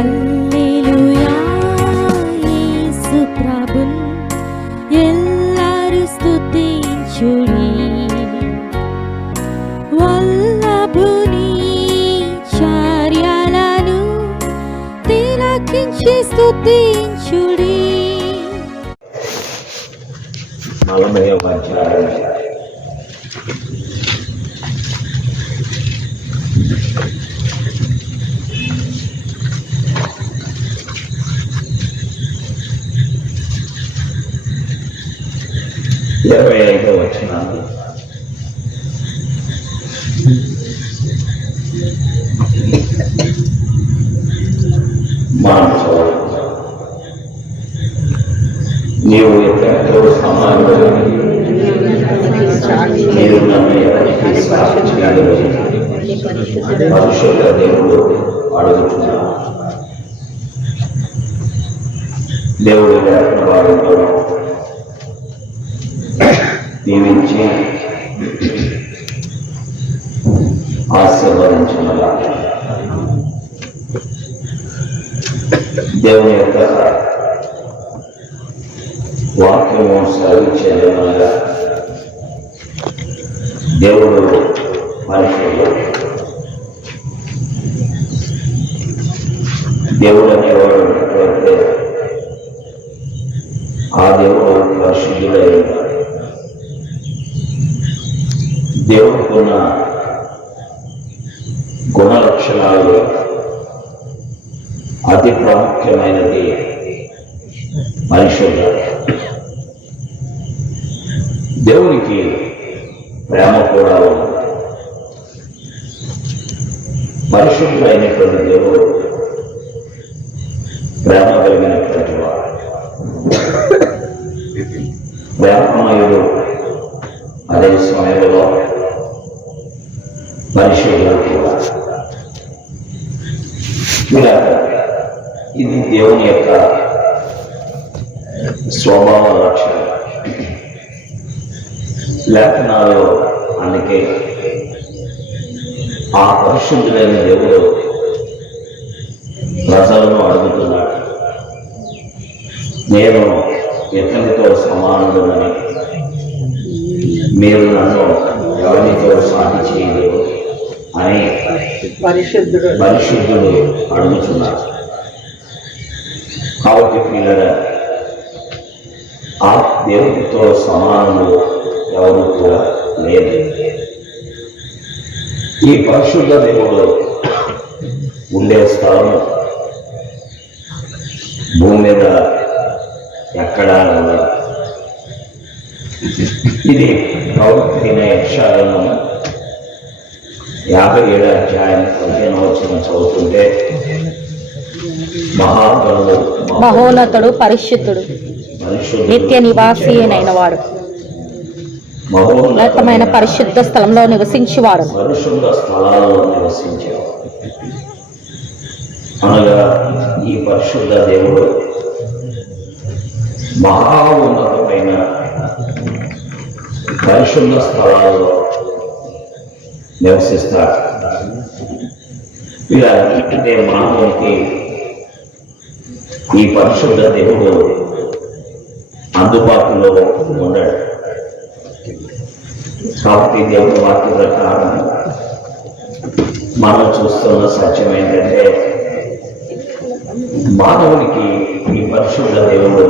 హల్లెలూయా యేసు ప్రభున్ ఎల్లరు స్తుతించుడి వల్లభుని చర్యలను తిలకించి స్తుతించుడి. 40వ అధ్యాయం ఇరవై 25వ వచనాలు. నీవు ఎక్కడో సమానమని మీరు నన్ను ఎవరికి సాక్షించగలరు పరిశుద్ధ దేవుడు అడుగుతున్నాడు. దేవుడు లేకుండా వారితో దీవించి ఆశీర్వదించమలా. దేవుని యొక్క వాక్యము సెలవిచ్చేదేమనగా దేవుడు మనుషులు దేవుడు అనేవాడు ఉన్నట్లయితే ఆ దేవుడు పరిశుద్ధుడై ఉన్నాడు. దేవుడుకున్న గుణ లక్షణాలు అతి ప్రాముఖ్యమైనది పరిశుద్ధ. దేవునికి ప్రేమ కూడా ఉంది. పరిశుద్ధుడైనటువంటి దేవుడు ప్రేమ కలిగినటువంటి వాడు, ప్రేమమయుడు. అదే సమయంలో పరిశుద్ధుడు కూడా. ఇలా ఇది దేవుని యొక్క స్వభావ లక్షణం. లేఖనాలు అందుకే ఆ పరిశుద్ధులైన దేవుడు ప్రజలను అడుగుతున్నాడు, నేను ఇతనితో సమానుడనని మీరు నన్ను ఎవరితో సాటి చేయలేరు అని పరిశుద్ధుడు అడుగుతున్నాడు. కాబట్టి పిల్లరా, ఆ దేవుడితో సమానులు ఎవరు కూడా లేదు. ఈ పరిశుద్ధ దేవుడు ఉండే స్థలము భూమి మీద ఎక్కడా ఉండదు. ఇది ప్రవక్త యెషయా 57వ అధ్యాయం 15వ వచనం చదువుతుంటే, మహోన్నతుడు పరిశుద్ధుడు నిత్య నివాసి అయిన వాడు మహోన్నతమైన పరిశుద్ధ స్థలంలో నివసించేవాడు. పరిశుద్ధ స్థలాలలో నివసించేవాడు అనగా ఈ పరిశుద్ధ దేవుడు మహా ఉన్నతమైన పరిశుద్ధ స్థలాల్లో నివసిస్తాడు. ఇలా అంటే మానవునికి ఈ పరిశుద్ధ దేవుడు అందుబాటులో ఉన్నాడు. కాబట్టి దేవుని వాక్య ప్రకారం మనం చూస్తున్న సత్యం ఏంటంటే, మానవునికి ఈ పరిశుద్ధ దేవుడు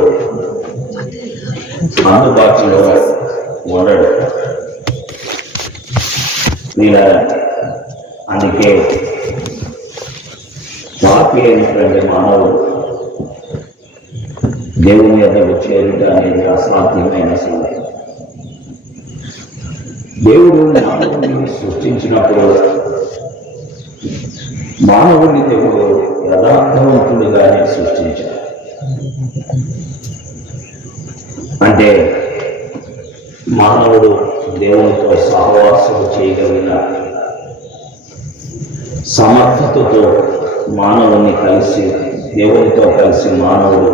అందుబాటులో ఉన్నాడు. ఇలా అందుకే పాపి అయినటువంటి మానవుడు దేవుని యొద్దకు చేరుట అనేది అసాధ్యమైన సంగతి. దేవుడు మానవుడిని సృష్టించినప్పుడు మానవుడిని దేవుడు యథార్థవంతుడిగానే సృష్టించాడు. అంటే మానవుడు దేవునితో సహవాసం చేయగలిగిన సమర్థతతో మానవుని కలిసి దేవునితో కలిసి మానవుడు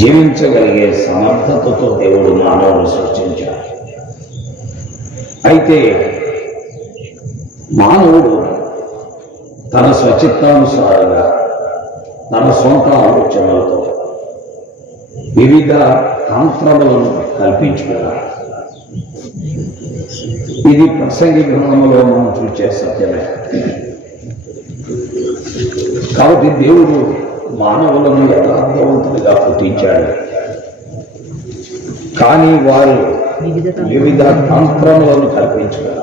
జీవించగలిగే సమర్థతతో దేవుడు మానవుని సృష్టించాడు. అయితే మానవుడు తన స్వచిత్తానుసారంగా తన సొంత ఆలోచనలతో వివిధ తంత్రములను కల్పించుకున్నారు. ఇది ప్రసంగి గ్రంథంలో మనం చూసే సత్యమే. కాబట్టి దేవుడు మానవులను యథార్థవంతులుగా పుట్టించాడు, కానీ వారు వివిధ తంత్రములను కల్పించుకున్నారు.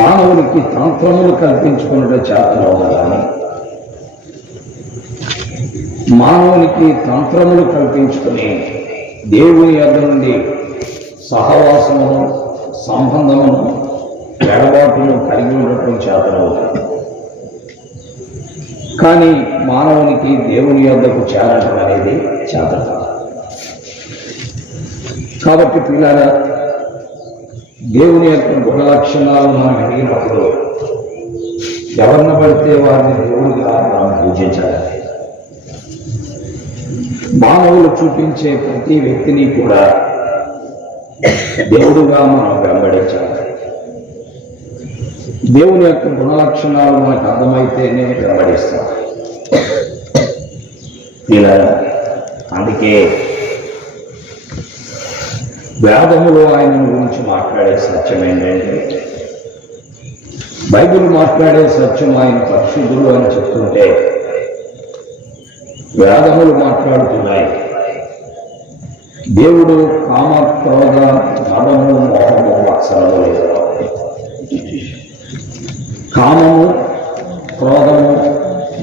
మానవునికి తంత్రములు కల్పించుకున్నట్టు చేతనవును, కానీ మానవునికి తంత్రములు కల్పించుకుని దేవుని యొద్ద నుండి సహవాసమును సంబంధమును ఎడబాటును కలిగి ఉండటం చేతనవుతుంది. కానీ మానవునికి దేవుని యొద్దకు చేరటం అనేది చేత కాదు. కాబట్టి పిల్లరా, దేవుని యొక్క గుణ లక్షణాలు మనం అడిగినప్పుడు ఎవరిని పడితే వారిని దేవుడిగా మనం పూజించాలి. మానవులు చూపించే ప్రతి వ్యక్తిని కూడా దేవుడుగా మనం వెంబడించాలి. దేవుని యొక్క గుణ లక్షణాలు మనకు అర్థమైతేనే వెంబడిస్తాం. ఇలా అందుకే వేదములో ఆయన గురించి మాట్లాడే సత్యం ఏంటంటే, బైబిల్ మాట్లాడే సత్యం ఆయన పరిశుద్ధులు అని చెప్తుంటే వేదములు మాట్లాడుతున్నాయి దేవుడు కామ క్రోధ మదము మోహము మత్సరము లేదు. కామము, క్రోధము,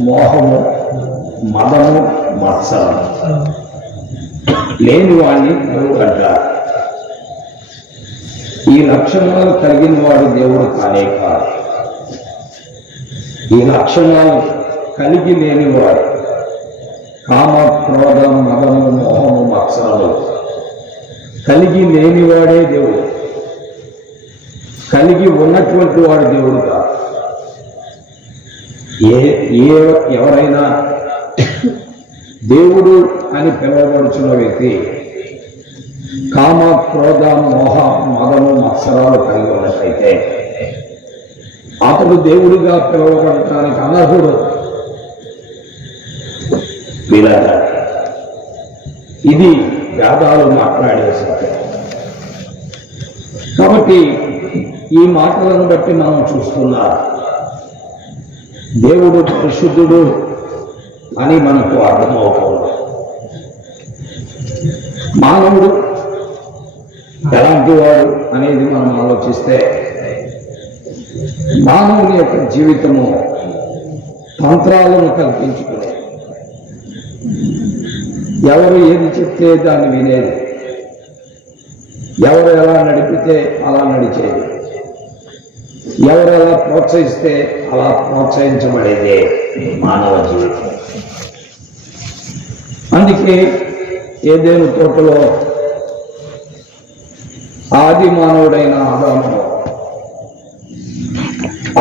మోహము, మదము, మత్సరము లేని వాడిని దేవుడు అంటారు. ఈ లక్షణాలు కలిగిన వాడు దేవుడు కానే కాదు. ఈ లక్షణాలు కలిగి లేనివాడు కామ క్రోధ మదము మోహము మత్సరము కలిగి లేనివాడే దేవుడు. కలిగి ఉన్నటువంటి వాడు దేవుడు కాదు. ఎవరైనా దేవుడు అని పిలువబడుచున్న వ్యక్తి కామ క్రోధ మోహ మదము మత్సరాలు కలిగి ఉన్నట్లయితే అతడు దేవుడిగా పిలువబడటానికి అనర్హుడు. ఇది వేదాలు మాట్లాడే సత్యం. కాబట్టి ఈ మాటలను బట్టి మనం చూస్తున్నా దేవుడు పరిశుద్ధుడు అని మనకు అర్థమవుతుంది. మానవుడు ఎలాంటి వాడు అనేది మనం ఆలోచిస్తే మానవుని యొక్క జీవితము తంత్రాలను కల్పించుకునే, ఎవరు ఏది చెప్తే దాన్ని వినేది, ఎవరు ఎలా నడిపితే అలా నడిచేది, ఎవరు ఎలా ప్రోత్సహిస్తే అలా ప్రోత్సహించబడేదే మానవ జీవితం. అందుకే ఏదేను తోటలో ఆది మానవుడైన ఆదాము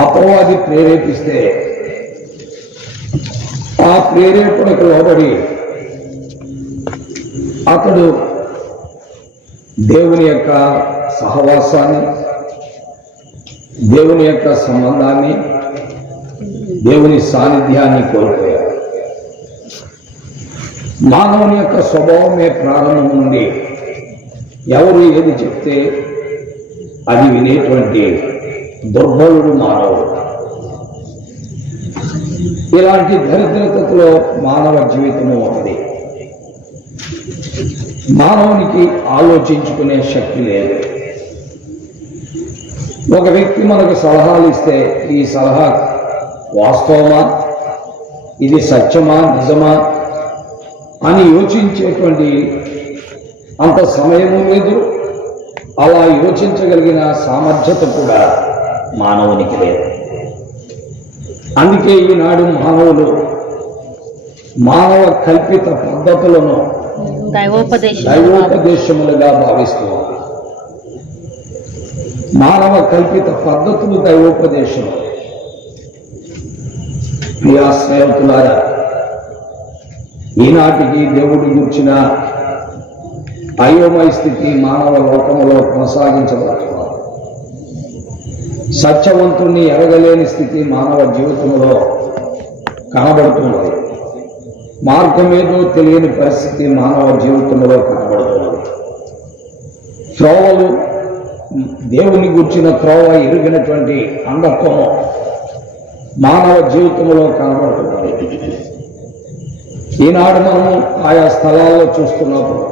అపవాది ప్రేరేపిస్తే ఆ ప్రేరేపణకు లోబడి అతడు దేవుని యొక్క సహవాసాన్ని, దేవుని యొక్క సంబంధాన్ని, దేవుని సాన్నిధ్యాన్ని కోల్పోయాడు. మానవుని యొక్క స్వభావమే ప్రారంభం నుండి ఎవరు ఏది చెప్తే అది వినేటువంటి దుర్బలుడు మానవుడు. ఇలాంటి దరిద్రతలో మానవ జీవితము ఒకటి. మానవునికి ఆలోచించుకునే శక్తి లేదు. ఒక వ్యక్తి మనకు సలహాలు ఇస్తే ఈ సలహా వాస్తవమా, ఇది సత్యమా, నిజమా అని యోచించేటువంటి అంత సమయము లేదు. అలా యోచించగలిగిన సామర్థ్యత కూడా మానవునికి లేదు. అందుకే ఈనాడు మానవులు మానవ కల్పిత పద్ధతులను దైవోపదేశములుగా భావిస్తున్నారు. మానవ కల్పిత పద్ధతులు దైవోపదేశం. ప్రియా స్నేహితులారా, ఈనాటికి దేవుడి గురించిన అయోమయ స్థితి మానవ లోకములో కొనసాగించబడుతున్నారు. సత్యవంతుణ్ణి ఎరగలేని స్థితి మానవ జీవితంలో కనబడుతున్నది. మార్గమేదో తెలియని పరిస్థితి మానవ జీవితంలో కనబడుతున్నది. త్రోవలు, దేవుని గుర్చిన త్రోవ ఎరిగినటువంటి అంధత్వము మానవ జీవితంలో కనబడుతున్నది. ఈనాడు మనము ఆయా స్థలాల్లో చూస్తున్నప్పుడు,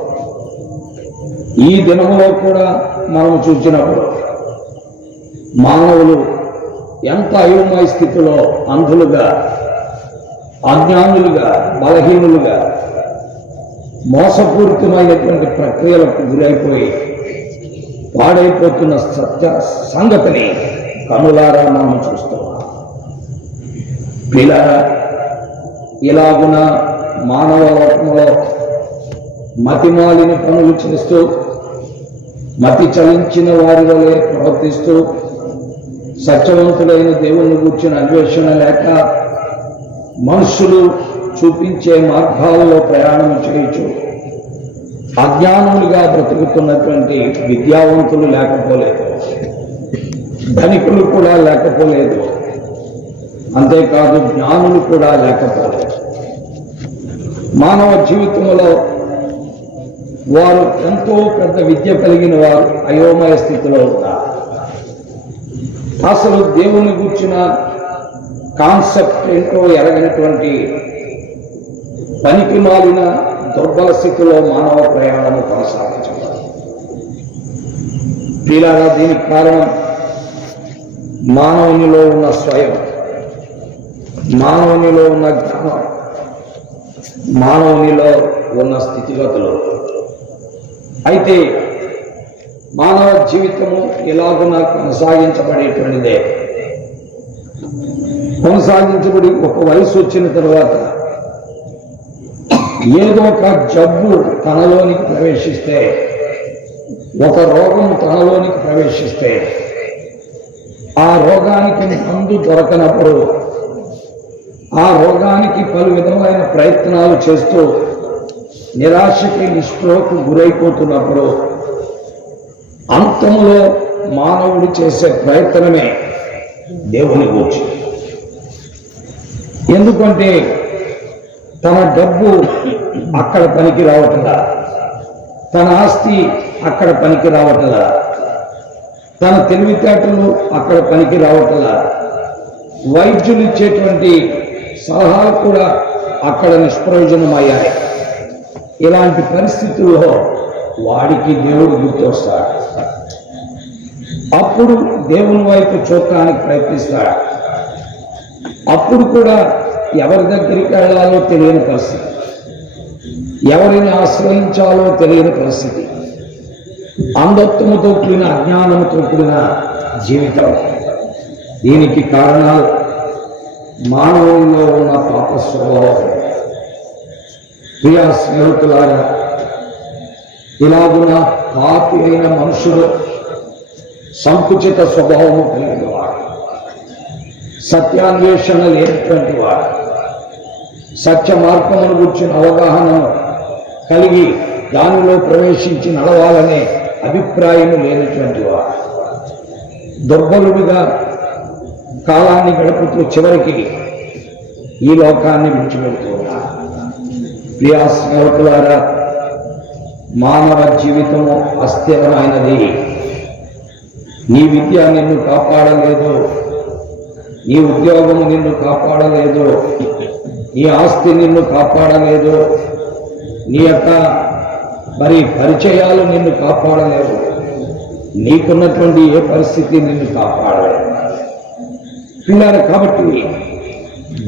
ఈ దినములో కూడా మనము చూసినప్పుడు మానవులు ఎంత అయోమయ స్థితిలో అంధులుగా, అజ్ఞానులుగా, బలహీనులుగా, మోసపూరితమైనటువంటి ప్రక్రియలకు గురైపోయి పాడైపోతున్న సంగతిని కనులారా మనం చూస్తున్నాం. పిల్లరా, ఇలాగున మానవ లోకంలో మతిమాలిన పనులు చేస్తూ, మతి చలించిన వారి వలె ప్రవర్తిస్తూ, సత్యవంతులైన దేవుని గురించిన అన్వేషణ లేక మనుషులు చూపించే మార్గాల్లో ప్రయాణం చేయొచ్చు అజ్ఞానులుగా బ్రతుకుతున్నటువంటి విద్యావంతులు లేకపోలేదు, ధనికులు కూడా లేకపోలేదు, అంతేకాదు జ్ఞానులు కూడా లేకపోలేదు. మానవ జీవితంలో వారు ఎంతో పెద్ద విద్య కలిగిన వారు అయోమయ స్థితిలో ఉన్నారు. అసలు దేవుని గురించిన కాన్సెప్ట్ ఏంటో ఎరగనటువంటి పనికి మాలిన దుర్బల స్థితిలో మానవ ప్రయాణం కొనసాగించాలి. పిల్లగా దీనికి కారణం మానవునిలో ఉన్న స్వయం, మానవునిలో ఉన్న జ్ఞానం, మానవునిలో ఉన్న స్థితిగతులు. అయితే మానవ జీవితము ఎలాగున కొనసాగించబడేటువంటిదే. కొనసాగించబడి ఒక వయసు వచ్చిన తర్వాత ఏదో ఒక జబ్బు తనలోనికి ప్రవేశిస్తే, ఒక రోగం తనలోనికి ప్రవేశిస్తే, ఆ రోగానికి మందు దొరకనప్పుడు, ఆ రోగానికి పలు విధమైన ప్రయత్నాలు చేస్తూ నిరాశకి, నిస్పృహకు గురైపోతున్నప్పుడు అంతములో మానవుడు చేసే ప్రయత్నమే దేవుని గురించి. ఎందుకంటే తన డబ్బు అక్కడ పనికి రావట్లా, తన ఆస్తి అక్కడ పనికి రావట్లా, తన తెలివితేటలు అక్కడ పనికి రావట్లా, వైద్యులు ఇచ్చేటువంటి సలహాలు కూడా అక్కడ నిష్ప్రయోజనమయ్యాయి. ఇలాంటి పరిస్థితుల్లో వాడికి దేవుడు గుర్తొస్తాడు. అప్పుడు దేవుని వైపు చూడటానికి ప్రయత్నిస్తాడు. అప్పుడు కూడా ఎవరి దగ్గరికి వెళ్ళాలో తెలియని పరిస్థితి, ఎవరిని ఆశ్రయించాలో తెలియని పరిస్థితి, అంధత్వముతో కూడిన, అజ్ఞానంతో కూడిన జీవితం. దీనికి కారణాలు మానవుల్లో ఉన్న పాప స్వభావం. ప్రియా స్నేహితులారా, ఇలాగున్న పాపి అయిన మనుషులు సంకుచిత స్వభావము కలిగిన వాడు, సత్యాన్వేషణ లేనటువంటి వాడు, సత్య మార్గమును గురించిన అవగాహనను కలిగి దానిలో ప్రవేశించి నడవాలనే అభిప్రాయం లేనటువంటి వాడు, దుర్బలుడిగా కాలాన్ని గడుపుతూ చివరికి ఈ లోకాన్ని విడిచిపెడుతున్నారు. ప్రియా స్నేహితులారా, మానవ జీవితము అస్థిరమైనది. నీ విద్య నిన్ను కాపాడలేదు, నీ ఉద్యోగము నిన్ను కాపాడలేదు, నీ ఆస్తి నిన్ను కాపాడలేదు, నీ యొక్క పరిచయాలు నిన్ను కాపాడలేవు, నీకున్నటువంటి ఏ పరిస్థితి నిన్ను కాపాడలేదు. పిల్లలు, కాబట్టి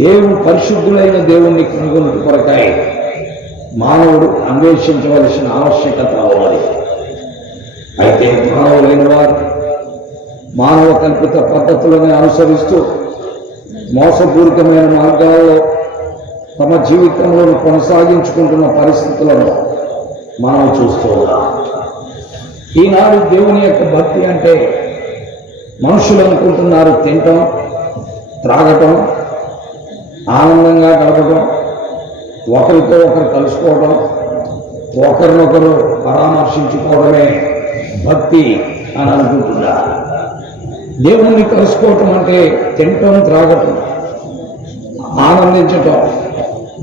దేవుడు పరిశుద్ధులైన దేవుణ్ణి కనుగొని కొరకాయ మానవుడు అన్వేషించవలసిన ఆవశ్యకత ఉన్నది. అయితే మానవులైన వారు మానవ కల్పిత పద్ధతులను అనుసరిస్తూ మోసపూరితమైన మార్గాల్లో తమ జీవితంలో కొనసాగించుకుంటున్న పరిస్థితులను మనం చూస్తూ ఉన్నాం. ఈనాడు దేవుని యొక్క భక్తి అంటే మనుషులు అనుకుంటున్నారు తినటం, త్రాగటం, ఆనందంగా గడపడం, ఒకరితో ఒకరు కలుసుకోవడం, ఒకరినొకరు పరామర్శించుకోవడమే భక్తి అని అనుకుంటున్నారు. దేవుణ్ణి కలుసుకోవటం అంటే తినటం, త్రాగటం, ఆనందించటం,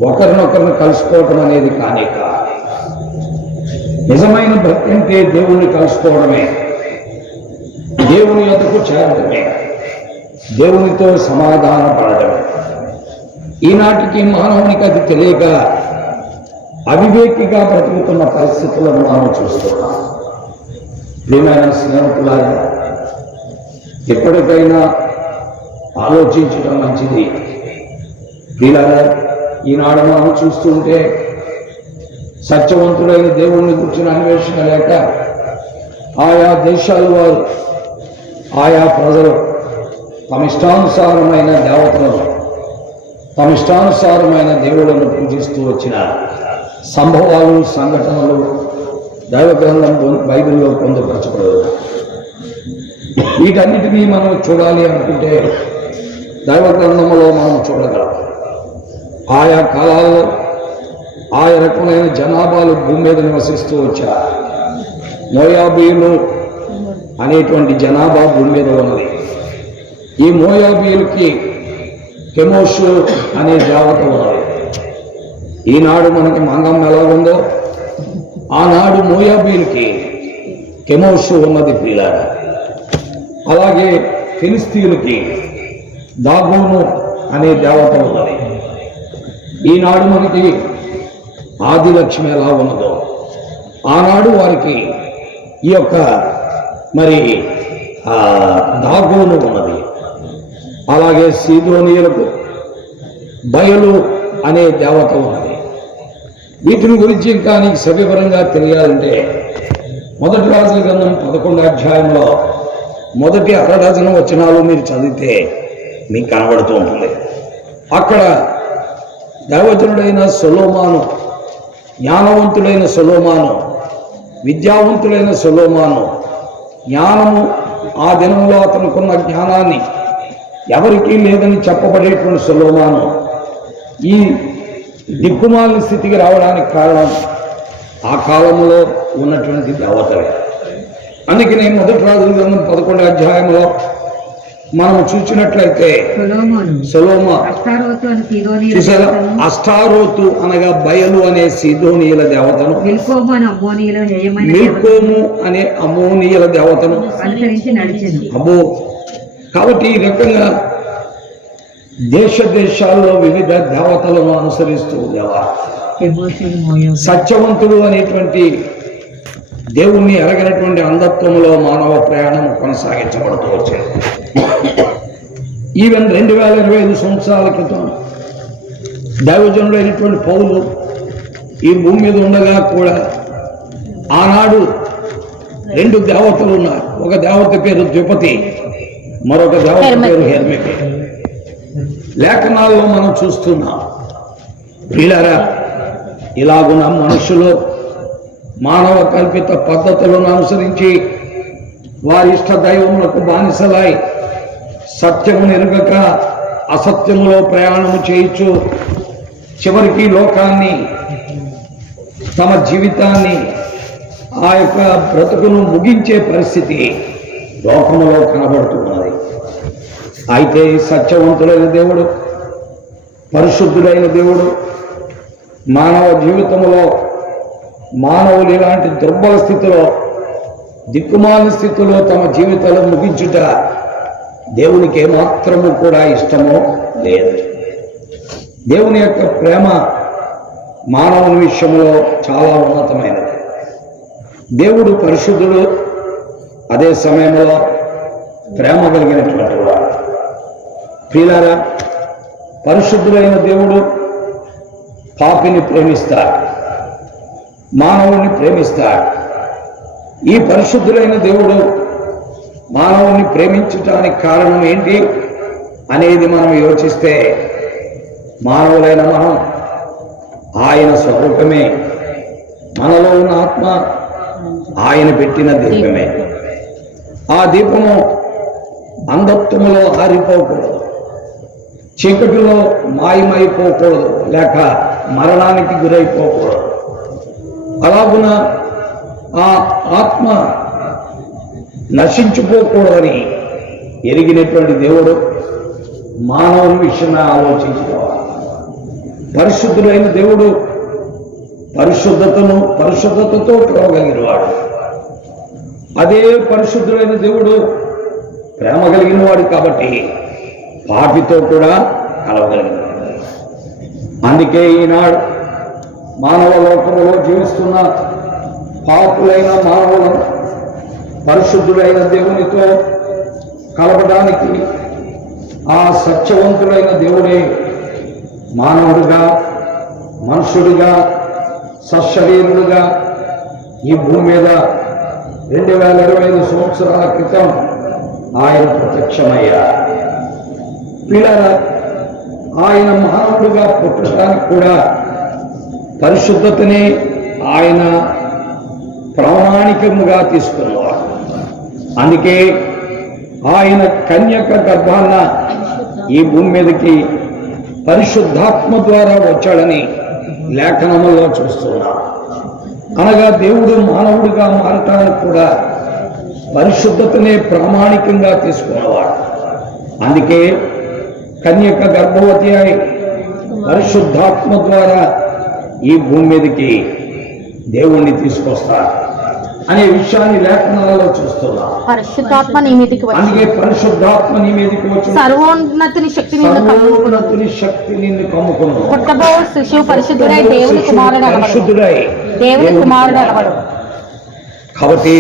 ఒకరినొకరిని కలుసుకోవటం అనేది కానే కాదు. నిజమైన భక్తి అంటే దేవుణ్ణి కలుసుకోవడమే, దేవుని యొద్దకు చేరడమే, దేవునితో సమాధాన పడడమే. ఈనాటికి మానవునికి అది తెలియక అవివేకిగా బ్రతుకుతున్న పరిస్థితులను మనం చూస్తున్నాం. ప్రియమైన స్నేహితులారా, ఎప్పటికైనా ఆలోచించడం మంచిది. ప్రియులారా, ఈనాడు మనం చూస్తుంటే సత్యవంతుడైన దేవుణ్ణి గురించిన అన్వేషణ లేక ఆయా దేశాల వారు, ఆయా ప్రజలు తమ ఇష్టానుసారమైన దేవతలను, తమ ఇష్టానుసారమైన దేవుళ్ళను పూజిస్తూ వచ్చిన సంభవాలు, సంఘటనలు దైవ గ్రంథం బైబిల్లో పొందుపరచబడదు. వీటన్నిటినీ మనం చూడాలి అనుకుంటే దైవ గ్రంథంలో మనం చూడగలం. ఆయా కాలాల్లో ఆయా రకమైన జనాభాలు భూమి మీద నివసిస్తూ వచ్చారు. మోయాబీయులు అనేటువంటి జనాభా భూమి మీద ఉన్నది. ఈ మోయాబీయులకి కెమోషు అనే దేవత ఉన్నది. ఈనాడు మనకి మంగం ఎలా ఉందో ఆనాడు మోయాబీయులకి కెమోషు ఉన్నది. ప్రియులారా, అలాగే ఫిలిస్తీయులకి దాగోను అనే దేవత ఉన్నది. ఈనాడు మనకి ఆదిలక్ష్మి ఎలా ఉన్నదో ఆనాడు వారికి ఈ యొక్క దాగోను ఉన్నది. అలాగే సీదోనీయులకు బయలు అనే దేవత ఉన్నది. వీటిని గురించి ఇంకా నీకు సవివరంగా తెలియాలంటే మొదటి రాజుల గ్రంథం 11వ అధ్యాయంలో మొదటి 6 డజను వచనాలు మీరు చదివితే మీకు కనబడుతూ ఉంటుంది. అక్కడ దైవజనుడైన సొలొమోను, జ్ఞానవంతుడైన సొలొమోను, విద్యావంతుడైన సొలొమోను, జ్ఞానము ఆ దినంలో అతనుకున్న జ్ఞానాన్ని ఎవరికీ లేదని చెప్పబడేటువంటి సొలొమోను ఈ దిక్కుమాలిన స్థితికి రావడానికి కారణం ఆ కాలంలో ఉన్నటువంటి దేవతలే. అందుకనే మొదటి రాజుల గ్రంథం 11వ అధ్యాయంలో మనం చూసినట్లయితే సొలొమోను చూసారా, అష్టారోతు అనగా బయలు అనే సీదోనీయుల దేవతను, మిల్కోము అనే అమ్మోనీయుల దేవతను అబ్బో. కాబట్టి ఈ రకంగా దేశ దేశాల్లో వివిధ దేవతలను అనుసరిస్తూ ఉండేవారు. సత్యవంతుడు అనేటువంటి దేవుణ్ణి ఎరగినటువంటి అంధత్వంలో మానవ ప్రయాణం కొనసాగించబడుతూ వచ్చేది. ఈవెన్ 2025 సంవత్సరాల క్రితం దైవజనుడైనటువంటి పౌలు ఈ భూమి మీద ఉండగా కూడా ఆనాడు 2 దేవతలు ఉన్నారు. ఒక దేవత పేరు ద్విపతి, మరొక దేవత పేరు హెర్మెకే. లేఖనాల్లో మనం చూస్తున్నాం. ప్రియులారా, ఇలాగున్న మనుషులు మానవ కల్పిత పద్ధతులను అనుసరించి వారి ఇష్ట దైవములకు బానిసలై సత్యము ఎరుగక అసత్యములో ప్రయాణము చేయొచ్చు. చివరికి లోకాన్ని, తమ జీవితాన్ని, ఆ యొక్క బ్రతుకును ముగించే పరిస్థితి లోకములో కనబడుతున్నది. అయితే సత్యవంతుడైన దేవుడు, పరిశుద్ధుడైన దేవుడు మానవ జీవితంలో మానవులు ఇలాంటి దుర్బల స్థితిలో, దిక్కుమాలిన స్థితిలో తమ జీవితాలను ముగించుట దేవునికి ఏమాత్రము కూడా ఇష్టమో లేదు. దేవుని యొక్క ప్రేమ మానవుని విషయంలో చాలా ఉన్నతమైనది. దేవుడు పరిశుద్ధుడు, అదే సమయంలో ప్రేమ కలిగినటువంటి వాడు. ప్రియులారా, పరిశుద్ధుడైన దేవుడు పాపిని ప్రేమిస్తాడు, మానవుని ప్రేమిస్తాడు. ఈ పరిశుద్ధుడైన దేవుడు మానవుని ప్రేమించటానికి కారణం ఏంటి అనేది మనం యోచిస్తే, మానవులైన మనం ఆయన స్వరూపమే, మనలో ఉన్న ఆత్మ ఆయన పెట్టిన దీపమే. ఆ దీపము అంధత్వములో ఆరిపోకూడదు, చీకటిలో మాయమైపోకూడదు, లేక మరణానికి గురైపోకూడదు. అలాగున ఆ ఆత్మ నశించిపోకూడదని ఎరిగినటువంటి దేవుడు మానవుని విషయమే ఆలోచించుకోవాలి. పరిశుద్ధుడైన దేవుడు పరిశుద్ధతతో కలవగలిగిన వాడు. అదే పరిశుద్ధుడైన దేవుడు ప్రేమ కలిగిన వాడు కాబట్టి పాపితో కూడా కలవగలిగిన వాడు. అందుకే ఈనాడు మానవ లోకంలో జీవిస్తున్న పాపులైన మానవులను పరిశుద్ధుడైన దేవునితో కలపడానికి ఆ సత్యవంతుడైన దేవుడే మానవుడిగా, మనుషుడిగా, సశరీరుడుగా ఈ భూమి మీద 2025 సంవత్సరాల క్రితం ఆయన ప్రత్యక్షమయ్యారు. పిల్లరా, ఆయన మానవుడిగా పుట్టడానికి కూడా పరిశుద్ధతనే ఆయన ప్రామాణికముగా తీసుకున్నవాడు. అందుకే ఆయన కన్యక గర్భాన్న ఈ భూమి మీదకి పరిశుద్ధాత్మ ద్వారా వచ్చాడని లేఖనములో చూస్తున్నాం. అనగా దేవుడు మానవుడిగా మారటానికి కూడా పరిశుద్ధతనే ప్రామాణికంగా తీసుకున్నవాడు. అందుకే కన్యక గర్భవతి అయి పరిశుద్ధాత్మ ద్వారా ఈ భూమి మీదకి దేవుణ్ణి తీసుకొస్తారు అనే విషయాన్ని లేఖనాలలో చూస్తున్నాం. పరిశుద్ధాత్మ నీ మీదకి వచ్చి, అందుకే పరిశుద్ధాత్మ నీ మీదకి వచ్చి సర్వోన్నతుని శక్తి నిన్ను కమ్ముకున్నాడు. పుట్టబో శిశువు పరిశుద్ధుడై దేవుని కుమారుడు అనబడు. పరిశుద్ధుడై దేవుని కుమారుడు అనబడు. కాబట్టి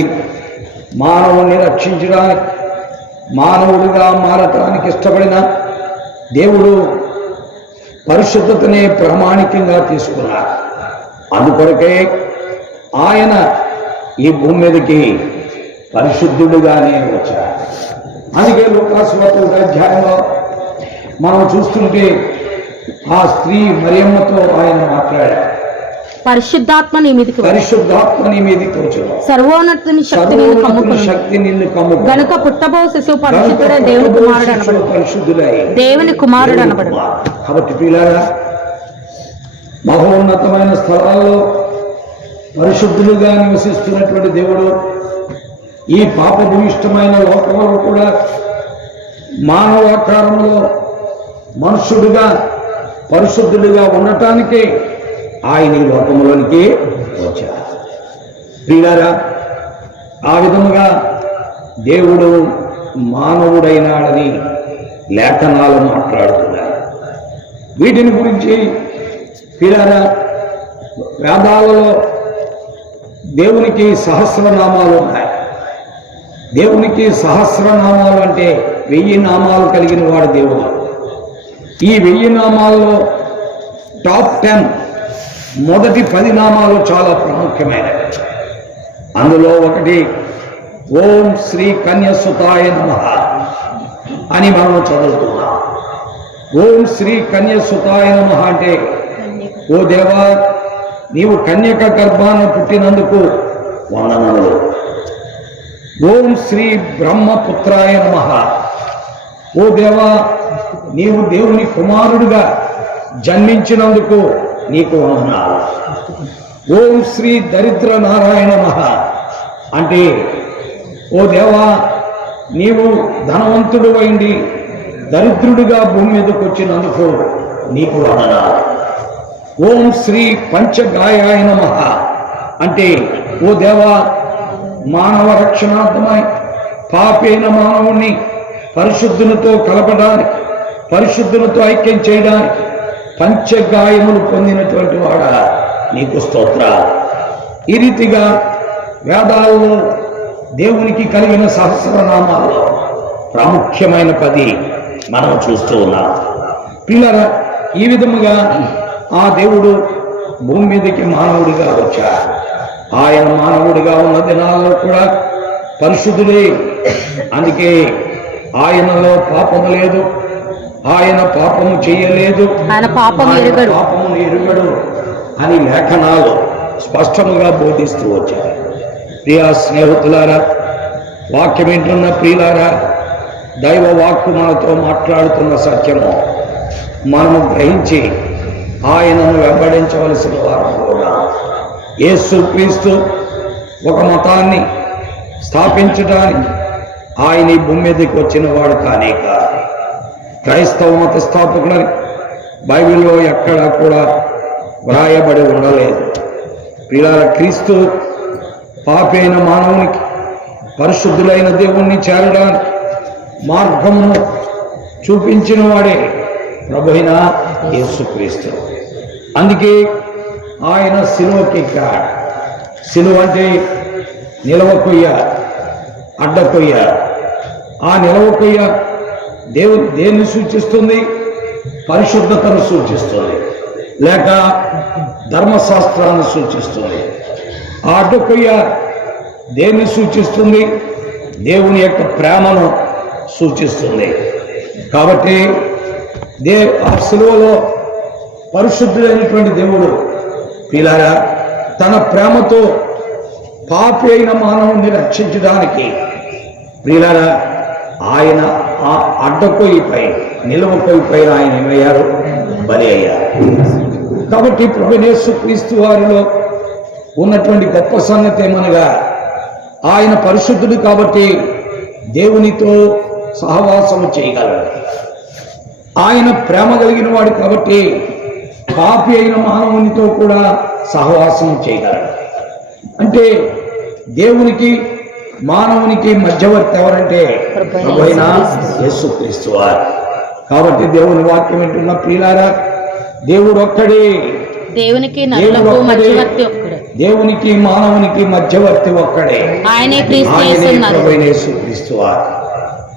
మానవుని రక్షించడానికి, మానవుడిగా మారటానికి ఇష్టపడిన దేవుడు పరిశుద్ధతనే ప్రామాణికంగా తీసుకున్నాడు. అందుకొరకే ఆయన ఈ భూమి మీదకి పరిశుద్ధుడుగానే వచ్చాడు. అందుకే లూకాసు వార్త 1వ అధ్యాయంలో మనం చూస్తుంటే ఆ స్త్రీ మరియమ్మతో ఆయన మాట్లాడాడు. పరిశుద్ధాత్మ నీ మీదకి వచ్చి, పరిశుద్ధాత్మ నీ మీదకి వచ్చాడు. సర్వోన్నతుని శక్తి నిన్ను కమ్ముకును. గనుక పుట్టబో శిశువు పరిశుద్ధుడై దేవుని కుమారుడు అనబడు. పరిశుద్ధుడై దేవుని కుమారుడు అనబడు. కాబట్టి పిల్లారా, మహోన్నతమైన స్థలాల్లో పరిశుద్ధులుగా నివసిస్తున్నటువంటి దేవుడు ఈ పాపభూయిష్టమైన లోకంలో కూడా మానవాకారంలో మనుషుడుగా పరిశుద్ధుడిగా ఉండటానికే ఆయన ఈ లోకంలోనికి వచ్చారు. ప్రియులారా, ఆ విధముగా దేవుడు మానవుడైనాడని లేఖనాలు మాట్లాడుతున్నారు. వీటిని గురించి ప్రియులారా, వేదాలలో దేవునికి సహస్రనామాలు ఉన్నాయి. దేవునికి సహస్రనామాలు అంటే 1000 నామాలు కలిగిన వాడు దేవుడు. ఈ 1000 నామాల్లో టాప్ 10 మొదటి 10 నామాలు చాలా ప్రాముఖ్యమైనవి. అందులో ఒకటి ఓం శ్రీ కన్యసుతాయ నమః అని మనం చదువుతున్నాం. ఓం శ్రీ కన్యసుతాయ నమః అంటే, ఓ దేవా, నీవు కన్యక గర్భాన పుట్టినందుకు వందనములు. ఓం శ్రీ బ్రహ్మపుత్రాయ నమః, ఓ దేవా, నీవు దేవుని కుమారుడుగా జన్మించినందుకు నీకు వందనాలు. ఓం శ్రీ దరిద్ర నారాయణ నమః అంటే, ఓ దేవా, నీవు ధనవంతుడు అయింది దరిద్రుడిగా భూమి మీదకు వచ్చినందుకు నీకు వందనాలు. ఓం శ్రీ పంచగాయాయ నమః అంటే, ఓ దేవా, మానవ రక్షణార్థమై పాపైన మానవుణ్ణి పరిశుద్ధులతో కలపడానికి, పరిశుద్ధులతో ఐక్యం చేయడానికి పంచగాయములు పొందినటువంటి వాడా నీకు స్తోత్రాలు. ఈ రీతిగా వేదాల్లో దేవునికి కలిగిన సహస్రనామాల్లో ప్రాముఖ్యమైన 10 మనం చూస్తూ ఉన్నాం. పిల్లరా, ఈ విధముగా ఆ దేవుడు భూమి మీదకి మానవుడిగా వచ్చాడు. ఆయన మానవుడిగా ఉన్న దినాల్లో కూడా పరిశుద్ధుడే. అందుకే ఆయనలో పాపము లేదు, ఆయన పాపము చేయలేదు, ఆయన పాపము ఎరుగడు అని లేఖనాలు స్పష్టముగా బోధిస్తూ వచ్చారు. ప్రియా స్నేహితులారా, వాక్యం వింటున్న ప్రియులారా, దైవ వాక్కు మనతో మాట్లాడుతున్న సత్యము మనము గ్రహించి ఆయనను వెంబడించవలసిన వారు కూడా. యేసు క్రీస్తు ఒక మతాన్ని స్థాపించడానికి ఆయన ఈ భూమి మీదకి వచ్చిన వాడు కానే కాదు. క్రైస్తవ మత స్థాపకులని బైబిల్లో ఎక్కడా కూడా వ్రాయబడి ఉండలేదు. ప్రియులారా, క్రీస్తు పాపి అయిన మానవునికి పరిశుద్ధులైన దేవుణ్ణి చేరడానికి మార్గమును చూపించిన వాడే ప్రభు అయిన యేసుక్రీస్తు. అందుకే ఆయన సిలువకి ఎక్కాడు. సిలువ అంటే నిలవ కొయ్య, అడ్డ కొయ్య. ఆ నిలవ కొయ్య దేన్ని సూచిస్తుంది? పరిశుద్ధతను సూచిస్తుంది, లేక ధర్మశాస్త్రాన్ని సూచిస్తుంది. ఆ అడ్డ కొయ్య దేన్ని సూచిస్తుంది? దేవుని యొక్క ప్రేమను సూచిస్తుంది. కాబట్టి ఆ సిలువలో పరిశుద్ధుడైనటువంటి దేవుడు పిల్లారా తన ప్రేమతో పాపి అయిన మానవుని రక్షించడానికి ప్రియులారా ఆయన ఆ అడ్డకొయ్యిపై నిలువ కొయ్యిపై ఆయన ఏమయ్యారు? బలి అయ్యారు. కాబట్టి ప్రభువైన యేసుక్రీస్తు వారిలో ఉన్నటువంటి గొప్ప సంగతి ఏమనగా ఆయన పరిశుద్ధుడు కాబట్టి దేవునితో సహవాసము చేయగలడు. ఆయన ప్రేమ కలిగిన వాడు కాబట్టి పాపి అయిన మానవునితో కూడా సహవాసం చేయగలడు. అంటే దేవునికి మానవునికి మధ్యవర్తి ఎవరంటే ప్రభువైన యేసుక్రీస్తు వారు. కాబట్టి దేవుని వాక్యం వింటున్న ప్రియులారా, దేవుడు ఒక్కడే, దేవునికి నరులకు మధ్యవర్తి ఒక్కడే, దేవునికి మానవునికి మధ్యవర్తి ఒక్కడే, ఆయనే ప్రభువైన యేసుక్రీస్తు వారు.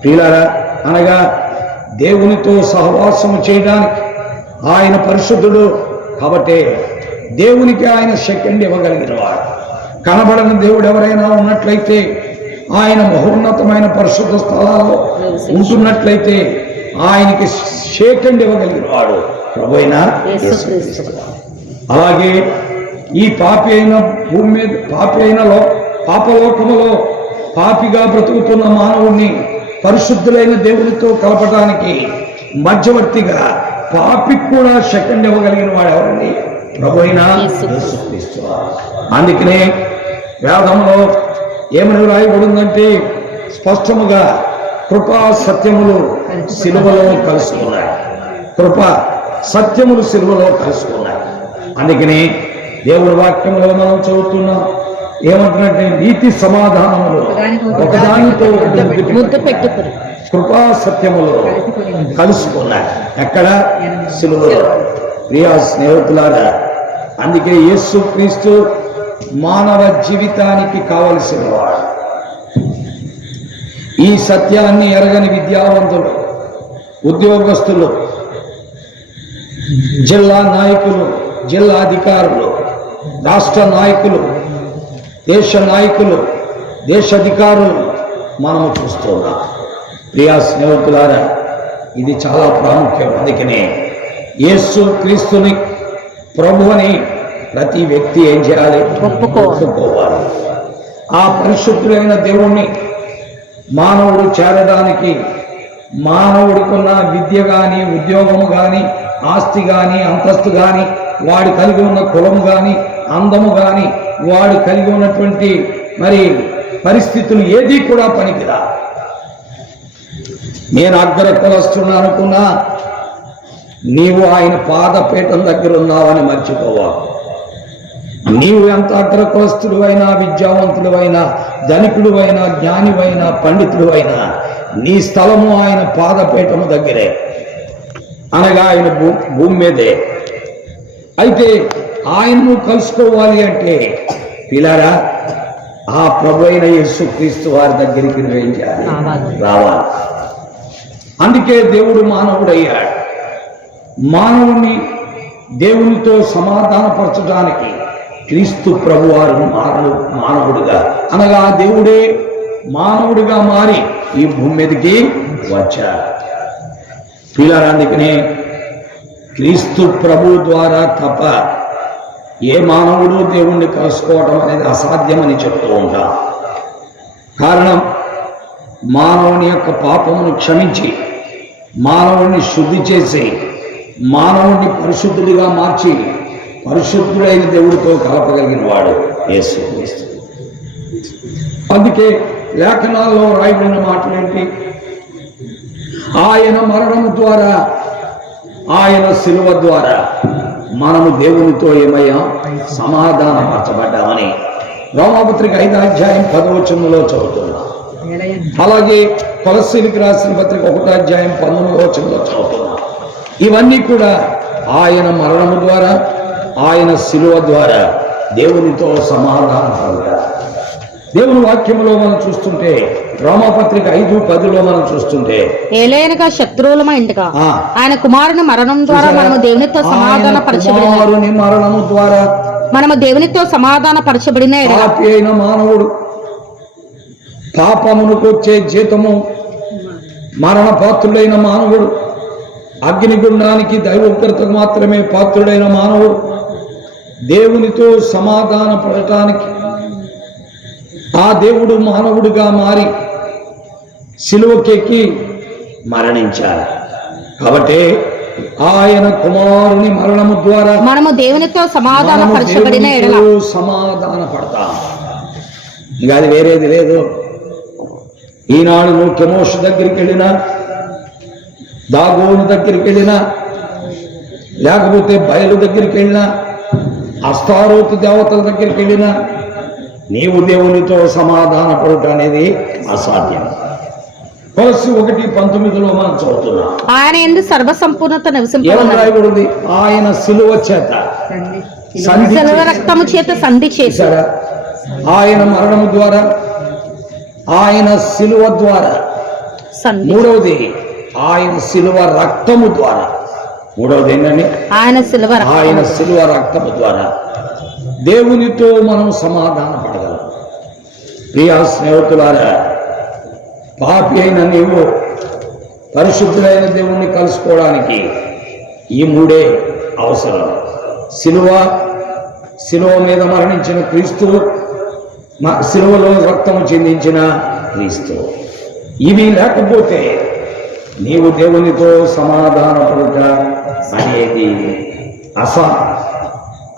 ప్రియులారా, అనగా దేవునితో సహవాసము చేయడానికి ఆయన పరిశుద్ధుడు కాబట్టి దేవునికి ఆయన సెకండ్ ఇవ్వగలిగిన వాడు. కనబడని దేవుడు ఎవరైనా ఉన్నట్లయితే, ఆయన మహోన్నతమైన పరిశుద్ధ స్థలాల్లో ఉంటున్నట్లయితే ఆయనకి సెకండ్ ఇవ్వగలిగిన వాడు ప్రభువైన యేసుక్రీస్తు. అలాగే ఈ పాపి అయిన భూమి మీద పాపలోకములో పాపిగా బ్రతుకుతున్న మానవుణ్ణి పరిశుద్ధులైన దేవునితో కలపడానికి మధ్యవర్తిగా పాపికి కూడా సెకండ్ ఇవ్వగలిగిన వాడు ఎవరండి? ప్రభువైన యేసుక్రీస్తు. అందుకనే వేదంలో ఏమని రాయబడిందంటే స్పష్టముగా కృపా సత్యములు సిలువలో కలుసుకున్నాయి. కృప సత్యములు సిలువలో కలుసుకున్నాయి. అందుకని దేవుడి వాక్యంలో మనం చదువుతున్నాం ఏమంటున్నట్టే నీతి సమాధానములు ఒకదానితో కృపా సత్యములు కలుసుకున్నాయి. ఎక్కడ? సిలువలో. ప్రియా స్నేహితులారా, అందుకే యేసుక్రీస్తు మానవ జీవితానికి కావలసిన వాడు. ఈ సత్యాన్ని ఎరగని విద్యావంతులు, ఉద్యోగస్తులు, జిల్లా నాయకులు, జిల్లా అధికారులు, రాష్ట్ర నాయకులు, దేశ నాయకులు, దేశ అధికారులు మనము చూస్తున్నాం. ప్రియా స్నేహితులారా, ఇది చాలా ప్రాముఖ్యం. అందుకనే యేసుక్రీస్తుని ప్రభువుని ప్రతి వ్యక్తి ఏం చేయాలి? ఒప్పుకోవాలి. ఆ పరిశుద్ధుడైన దేవుణ్ణి మానవుడు చేరడానికి మానవుడికున్న విద్య కానీ, ఉద్యోగము కానీ, ఆస్తి కానీ, అంతస్తు కానీ, వాడు కలిగి ఉన్న కులము కానీ, అందము కానీ, వాడు కలిగి ఉన్నటువంటి పరిస్థితులు ఏది కూడా పనికిరా. నేను అగ్ర కులస్తున్నా అనుకున్నా, నీవు ఆయన పాదపీఠం దగ్గర ఉన్నావని మర్చిపోవా. నీవు ఎంత అగ్ర కులస్తుడు అయినా, విద్యావంతుడు అయినా, ధనికుడు అయినా, జ్ఞానివైనా, పండితుడు అయినా, నీ స్థలము ఆయన పాదపీఠము దగ్గరే, అనగా ఆయన భూమి మీదే. అయితే ఆయన్ను కలుసుకోవాలి అంటే పిల్లరా ఆ ప్రభు అయిన యేసుక్రీస్తు వారి దగ్గరికి నువ్వేం చేయాలి? రావాలి. అందుకే దేవుడు మానవుడయ్యాడు. మానవుణ్ణి దేవునితో సమాధానపరచడానికి క్రీస్తు ప్రభువారు మానవుడిగా, అనగా దేవుడే మానవుడిగా మారి ఈ భూమి మీదకి వచ్చారు. పిల్లరా, అందుకనే క్రీస్తు ప్రభు ద్వారా తప్ప ఏ మానవుడు దేవుణ్ణి కలుసుకోవడం అనేది అసాధ్యమని చెప్తూ ఉంటాం. కారణం, మానవుని యొక్క పాపమును క్షమించి మానవుడిని శుద్ధి చేసి మానవుడిని పరిశుద్ధుడిగా మార్చి పరిశుద్ధుడైన దేవుడితో కలపగలిగిన వాడు యేసుక్రీస్తు. అందుకే లేఖనాల్లో రాయబడిన మాటలేంటి? ఆయన మరణము ద్వారా, ఆయన శిలువ ద్వారా మనము దేవునితో ఏమయ్యా? సమాధానపరచబడ్డామని రోమాపత్రిక 5వ అధ్యాయం 10వ వచనంలో చదువుతున్నాం. అలాగే కొలస్సీలకు రాసిన పత్రిక 1వ అధ్యాయం 19వ వచనంలో చదువుతున్నాం. ఇవన్నీ కూడా ఆయన మరణము ద్వారా, ఆయన శిలువ ద్వారా దేవునితో సమాధానం పడతారు. దేవుని వాక్యములో మనం చూస్తుంటే, రోమాపత్రిక 5:10లో మనం చూస్తుంటే, ఏలైనగా శత్రువులమా ఇంటిగా ఆయన కుమారుని మరణం ద్వారా మనము దేవునితో సమాధాన కుమారుని మరణము ద్వారా మనము దేవునితో సమాధాన పరచబడిన పాపి అయిన మానవుడు, పాపమునకు వచ్చే జీతము మరణ పాత్రుడైన మానవుడు, అగ్నిగుండానికి దైవోగ్రతకు మాత్రమే పాత్రుడైన మానవుడు దేవునితో సమాధాన పడటానికి ఆ దేవుడు మానవుడిగా మారి శిలువకెక్కి మరణించారు. కాబట్టి ఆయన కుమారుని మరణము ద్వారా మనము దేవునితో సమాధాన పరచబడిన సమాధాన పడతాం. ఇంకా అది వేరేది లేదు. ఈనాడు నువ్వు కెమోష్ దగ్గరికి వెళ్ళినా, దాగోను దగ్గరికి వెళ్ళినా, లేకపోతే బయలు దగ్గరికి వెళ్ళినా, అస్తారోతు దేవతల దగ్గరికి వెళ్ళినా నీవు దేవునితో సమాధాన పడుట అనేది అసాధ్యం. కొలస్సీ 1:19లో మనం చదువుతున్నాం. ఆయన యందు సర్వసంపూర్ణత నివసింపబడింది. ఆయన శిలువ చేత రక్తము చేత సంధి చేశారా? ఆయన మరణము ద్వారా, ఆయన శిలువ ద్వారా, మూడవది ఆయన శిలువ రక్తము ద్వారా, మూడవది ఏంటండి? ఆయన శిలువ రక్తము ద్వారా దేవునితో మనం సమాధాన పడగలం. ప్రియా స్నేహితులారా, పాపి అయిన నీవు పరిశుద్ధులైన దేవుణ్ణి కలుసుకోవడానికి ఈ మూడే అవసరం. శిలువ మీద మరణించిన క్రీస్తు, శిలువలో రక్తము చెందించిన క్రీస్తు. ఇవి లేకపోతే నీవు దేవునితో సమాధాన పడుట అనేది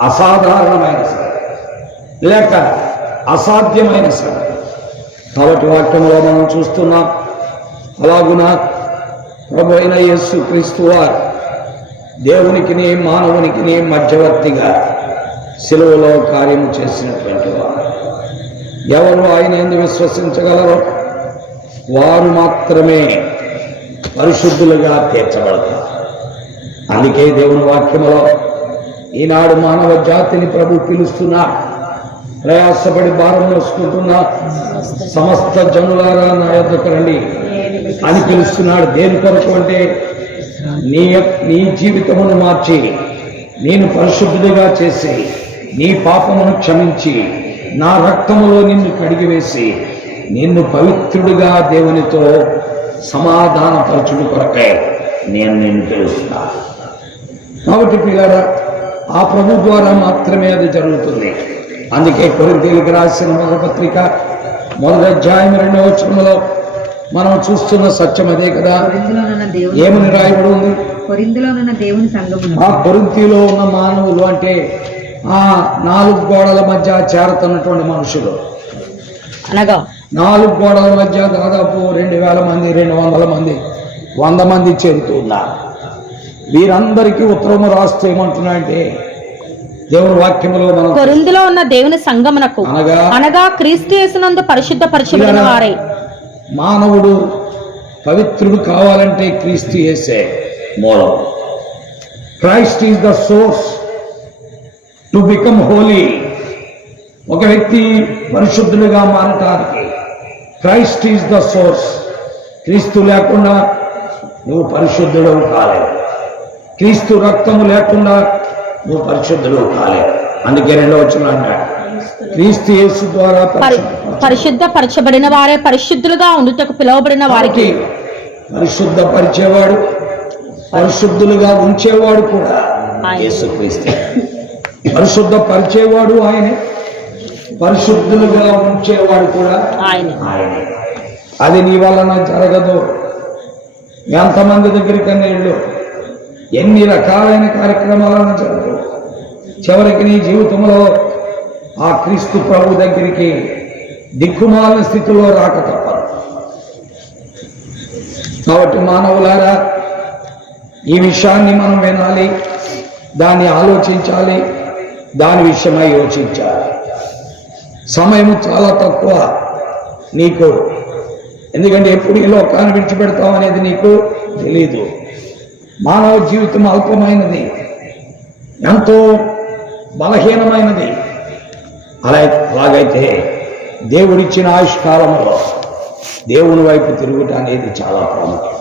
అసాధారణమైన సంగతి, లేక అసాధ్యమైన సంగతి. కాబట్టి వాక్యంలో మనం చూస్తున్నాం. అలాగున ప్రభు అయిన యేసు క్రీస్తు వారు దేవునికిని మానవునికిని మధ్యవర్తిగా శిలువలో కార్యము చేసినటువంటి వారు. ఎవరు ఆయన యందు విశ్వసించగలరో వారు మాత్రమే పరిశుద్ధులుగా తీర్చబడతారు. అందుకే దేవుని వాక్యములో ఈనాడు మానవ జాతిని ప్రభు పిలుస్తున్నారు. ప్రయాసపడి భారం మోసుకుంటున్న సమస్త జనులారా నా యొద్దకు రండి అని పిలుస్తున్నాడు. దేని కొరకు అంటే నీ జీవితమును మార్చి, నేను పరిశుద్ధుడిగా చేసి, నీ పాపమును క్షమించి, నా రక్తములో నిన్ను కడిగివేసి, నిన్ను పవిత్రుడిగా దేవునితో సమాధానపరచుడు కొరకే నేను నిన్ను పిలుస్తున్నాను. కాబట్టి పిల్లారా, ఆ ప్రభు ద్వారా మాత్రమే అది జరుగుతుంది. అందుకే కొరింథీయులకు రాసిన 1వ పత్రిక 1వ అధ్యాయం 2వ వచనంలో మనం చూస్తున్న సత్యం అదే కదా. ఏమని రాయబడి ఉంది? ఆ కొరింథీలో ఉన్న మానవులు అంటే ఆ 4 గోడల మధ్య చేరుతున్నటువంటి మనుషులు. అనగా 4 గోడల మధ్య దాదాపు 2000 మంది, 200 మంది, 100 మంది చేరుతూ ఉన్నారు. వీరందరికీ ఉత్తరము రాస్తూ ఏమంటున్నాయంటే, దేవుని వాక్యములో మనం కొరింథీలో ఉన్న దేవుని సంఘమునకు అనగా క్రీస్తు యేసునందు పరిశుద్ధపరచబడిన వారై. మానవుడు పవిత్రుడు కావాలంటే క్రీస్తు యేసే మూలం. Christ is the source to become holy. ఒక వ్యక్తి పరిశుద్ధులుగా మారటానికి క్రైస్ట్ ఈజ్ ద సోర్స్. క్రీస్తు లేకుండా నువ్వు పరిశుద్ధుడు కాలేవు. క్రీస్తు రక్తము లేకుండా నువ్వు పరిశుద్ధుడు కాలేవు. అందుకే 2వ వచనం అన్నాడు, క్రీస్తు యేసు ద్వారా పరిశుద్ధపరచబడిన వారే పరిశుద్ధులుగా ఉండుటకు పిలువబడిన వారికి. పరిశుద్ధపరిచేవాడు, పరిశుద్ధులుగా ఉంచేవాడు కూడా యేసుక్రీస్తు. పరిశుద్ధపరిచేవాడు ఆయనే, పరిశుద్ధులుగా ఉంచేవాడు కూడా ఆయనే. అది నీ వలన జరగదు. ఎంతమంది దగ్గరికి వెళ్ళు, ఎన్ని రకాలైన కార్యక్రమాలను జరగదు. చివరికి నీ జీవితంలో ఆ క్రీస్తు ప్రభు దగ్గరికి దిక్కుమాలిన స్థితిలో రాక తప్పదు. కాబట్టి మానవులారా, ఈ విషయాన్ని మనం వినాలి, దాన్ని ఆలోచించాలి, దాని విషయమై యోచించాలి. సమయం చాలా తక్కువ నీకు, ఎందుకంటే ఎప్పుడు ఈ లోకాన్ని విడిచిపెడతావు అనేది నీకు తెలీదు. మానవ జీవితం అల్పమైనది, ఎంతో బలహీనమైనది. అలాగైతే దేవుడిచ్చిన ఆయుష్కాలంలో దేవుని వైపు తిరుగుట అనేది చాలా ప్రాముఖ్యం.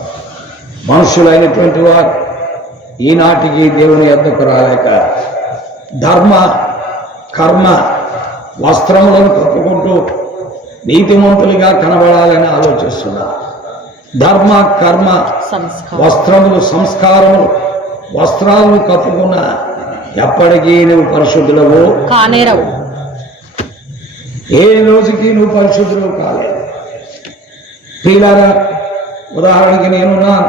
మనుషులైనటువంటి వారు ఈనాటికి దేవుని యొద్దకు రాలేక ధర్మ కర్మ వస్త్రములను కప్పుకుంటూ నీతిమంతులుగా కనబడాలని ఆలోచిస్తున్నారు. ధర్మ కర్మ వస్త్రములు సంస్కారములు వస్త్రాలను కప్పుకున్న ఎప్పటికీ నువ్వు పరిశుద్ధులవు కానేరవు. ఏ రోజుకి నువ్వు పరిశుద్ధులు కాలేదు. ప్రియులారా, ఉదాహరణకి నేనున్నాను.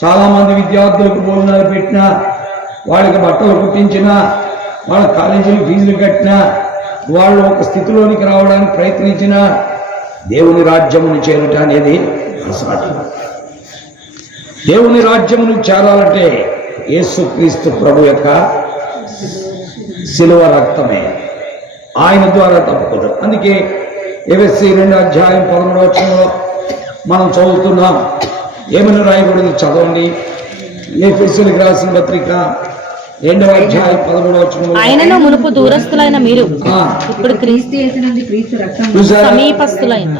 చాలా మంది విద్యార్థులకు భోజనాలు పెట్టినా, వాళ్ళకి బట్టలు కుట్టించినా, వాళ్ళ కాలేజీలు ఫీజులు కట్టినా, వాళ్ళు ఒక స్థితిలోనికి రావడానికి ప్రయత్నించినా దేవుని రాజ్యమును చేరుట అనేది అసాధ్యం. దేవుని రాజ్యమును చేరాలంటే యేసుక్రీస్తు ప్రభు యొక్క శిలువ రక్తమే, ఆయన ద్వారా తప్పుకోదు. అందుకే ఎఫెసీ 2:13 మనం చదువుతున్నాం. ఏమని రాయబడింది చదవండి. ఎఫెసీయులకు రాసిన పత్రిక 2:13 ఆయనను మునుపు దూరస్తులైన మీరు ఇప్పుడు క్రీస్తు యేసునందు క్రీస్తు రక్తము సమీపస్తులైన.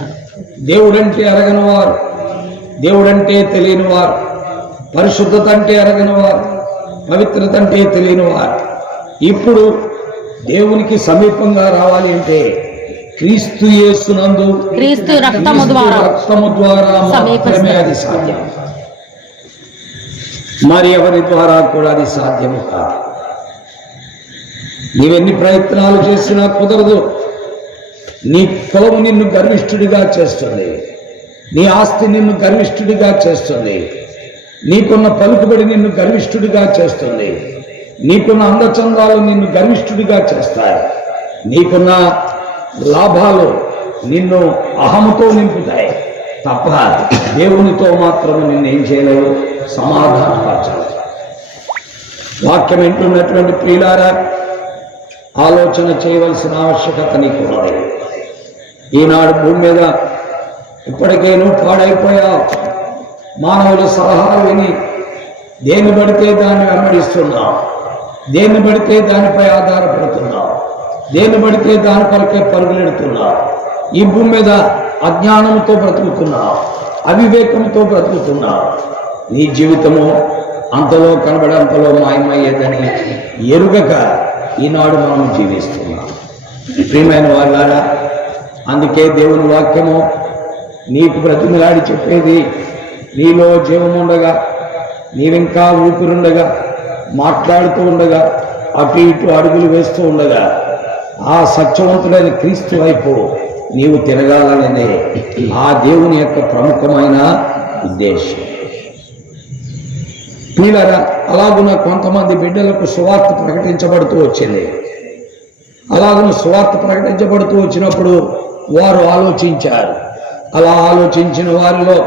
దేవుడంటే అరగని వారు, దేవుడంటే తెలియని వారు, పరిశుద్ధత అంటే అరగని వారు, పవిత్రత అంటే తెలియని వారు ఇప్పుడు దేవునికి సమీపంగా రావాలి అంటే క్రీస్తు యేసునందు క్రీస్తు రక్తము ద్వారా మాత్రమే అది సాధ్యం. మరి ఎవరి ద్వారా కూడా అది సాధ్యము కాదు. నీవెన్ని ప్రయత్నాలు చేసినా కుదరదు. నీ కులము నిన్ను గర్విష్ఠుడిగా చేస్తుంది, నీ ఆస్తి నిన్ను గర్విష్ఠుడిగా చేస్తుంది, నీకున్న పలుకుబడి నిన్ను గర్విష్ఠుడిగా చేస్తుంది, నీకున్న అందచందాలు నిన్ను గర్విష్ఠుడిగా చేస్తాయి, నీకున్న లాభాలు నిన్ను అహముతో నింపుతాయి తప్ప దేవునితో మాత్రం నిన్నేం చేయలేవు, సమాధానపరచాలి. వాక్యం వింటున్నటువంటి ప్రియులారా, ఆలోచన చేయవలసిన ఆవశ్యకత నీకు ఉన్నది. ఈనాడు భూమి మీద ఇప్పటికే నువ్వు పాడైపోయావు. మానవుల సలహాలు విని దేన్ని పడితే దాన్ని వెంబడిస్తున్నావు, దేన్ని పడితే దానిపై ఆధారపడుతున్నావు, దేన్ని పడితే దాని కొరకే పరుగులెడుతున్నావు. ఈ భూమి మీద అజ్ఞానంతో బ్రతుకుతున్నావు, అవివేకంతో బ్రతుకుతున్నావు. నీ జీవితము అంతలో కనబడి అంతలో మాయమయ్యేదని ఎరుగక ఈనాడు మనం జీవిస్తున్నాం. ప్రియమైన వాళ్ళారా, అందుకే దేవుని వాక్యము నీకు బ్రతిమలాడి చెప్పేది, నీలో జీవముండగా, నీవింకా ఊపిరుండగా, మాట్లాడుతూ ఉండగా, అటు ఇటు అడుగులు వేస్తూ ఉండగా ఆ సత్యవంతుడైన క్రీస్తు వైపు నీవు తిరగాలనేదే ఆ దేవుని యొక్క ప్రముఖమైన ఉద్దేశం. ప్రియులారా, అలాగున కొంతమంది బిడ్డలకు సువార్త ప్రకటించబడుతూ వచ్చింది. అలాగున సువార్త ప్రకటించబడుతూ వచ్చినప్పుడు వారు ఆలోచించారు. అలా ఆలోచించిన వారిలో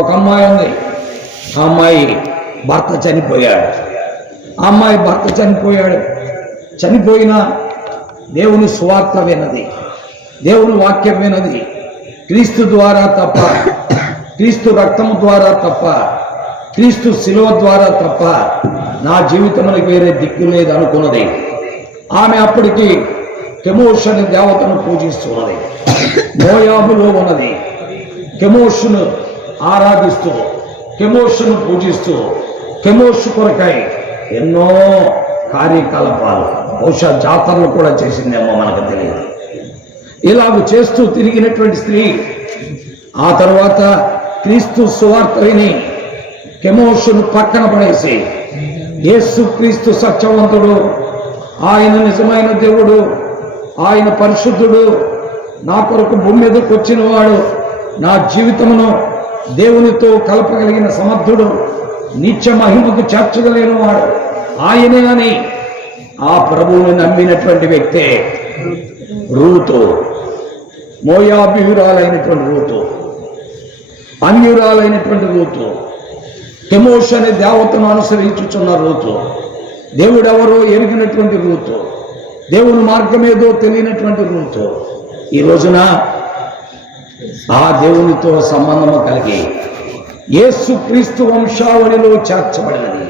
ఒక అమ్మాయి ఉంది. ఆ అమ్మాయి భర్త చనిపోయాడు. ఆ అమ్మాయి భర్త చనిపోయినా దేవుని సువార్త విన్నది, దేవుని వాక్యం విన్నది. క్రీస్తు ద్వారా తప్ప, క్రీస్తు రక్తము ద్వారా తప్ప, క్రీస్తు శిలువ ద్వారా తప్ప నా జీవితంలో వేరే దిక్కు లేదు అనుకున్నది. ఆమె అప్పటికి కెమోష్ అనే దేవతను పూజిస్తున్నది. మోయాబులో ఉన్నది. కెమోషును ఆరాధిస్తూ, కెమోషును పూజిస్తూ, కెమోష్ కొరకై ఎన్నో కార్యకలాపాలు, బహుశా జాతరలు కూడా చేసిందేమో మనకు తెలియదు. ఇలాగ చేస్తూ తిరిగినటువంటి స్త్రీ ఆ తర్వాత క్రీస్తు సువార్త విని కెమోషును పక్కన పడేసి, యేసు క్రీస్తు సత్యవంతుడు, ఆయన నిజమైన దేవుడు, ఆయన పరిశుద్ధుడు, నా కొరకు భూమి మీదకి వచ్చిన వాడు, నా జీవితమును దేవునితో కలపగలిగిన సమర్థుడు, నిత్య మహిమకు చేర్చగలిగిన వాడు ఆయనే అని ఆ ప్రభువుని నమ్మినటువంటి వ్యక్తే రూతు. మోయాబీయురాలైనటువంటి రూతు, అన్యురాలైనటువంటి రూతు, కెమోష్ అనే దేవతను అనుసరించుచున్న రూతు, దేవుడెవరో ఎరిగినటువంటి రూతు, దేవుని మార్గమేదో తెలియనటువంటి రూతు ఈ రోజున ఆ దేవునితో సంబంధము కలిగి యేసుక్రీస్తు వంశావళిలో చేర్చబడినది.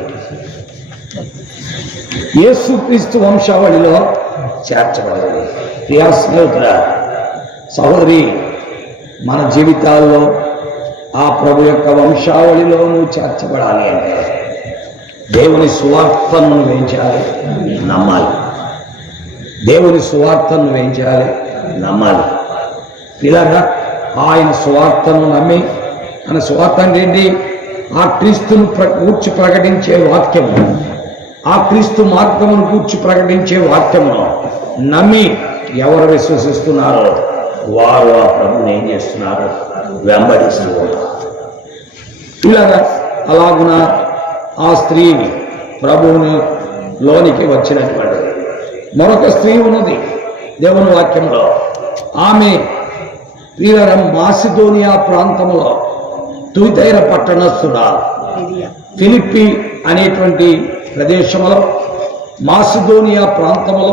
యేసుక్రీస్తు వంశావళిలో చేర్చబడినది. ప్రియా స్నేహితుడా, సహోదరి, మన జీవితాల్లో ఆ ప్రభు యొక్క వంశావళిలో నువ్వు చేర్చబడాలి అంటే దేవుని సువార్తను నువ్వేం చేయాలి? నమ్మాలి. దేవుని సువార్తను నువ్వేం చేయాలి? నమ్మాలి. ఇలాగా ఆయన సువార్తను నమ్మి, ఆయన సువార్త అంటే ఏంటి? ఆ క్రీస్తును కూర్చి ప్రకటించే వాక్యము, ఆ క్రీస్తు మార్గమును కూర్చి ప్రకటించే వాక్యమును నమ్మి ఎవరు విశ్వసిస్తున్నారో వారు ఆ ప్రభుని ఏం చేస్తున్నారు? వెంబడిస్తూ ఉన్నారు. ఇలాగా అలాగున ఆ స్త్రీని ప్రభువుని లోనికి వచ్చినటువంటిది మరొక స్త్రీ ఉన్నది దేవుని వాక్యంలో. ఆమె మాసిదోనియా ప్రాంతంలో తుయితైర పట్టణస్థురాలు. ఫిలిప్పి అనేటువంటి ప్రదేశంలో మాసిదోనియా ప్రాంతంలో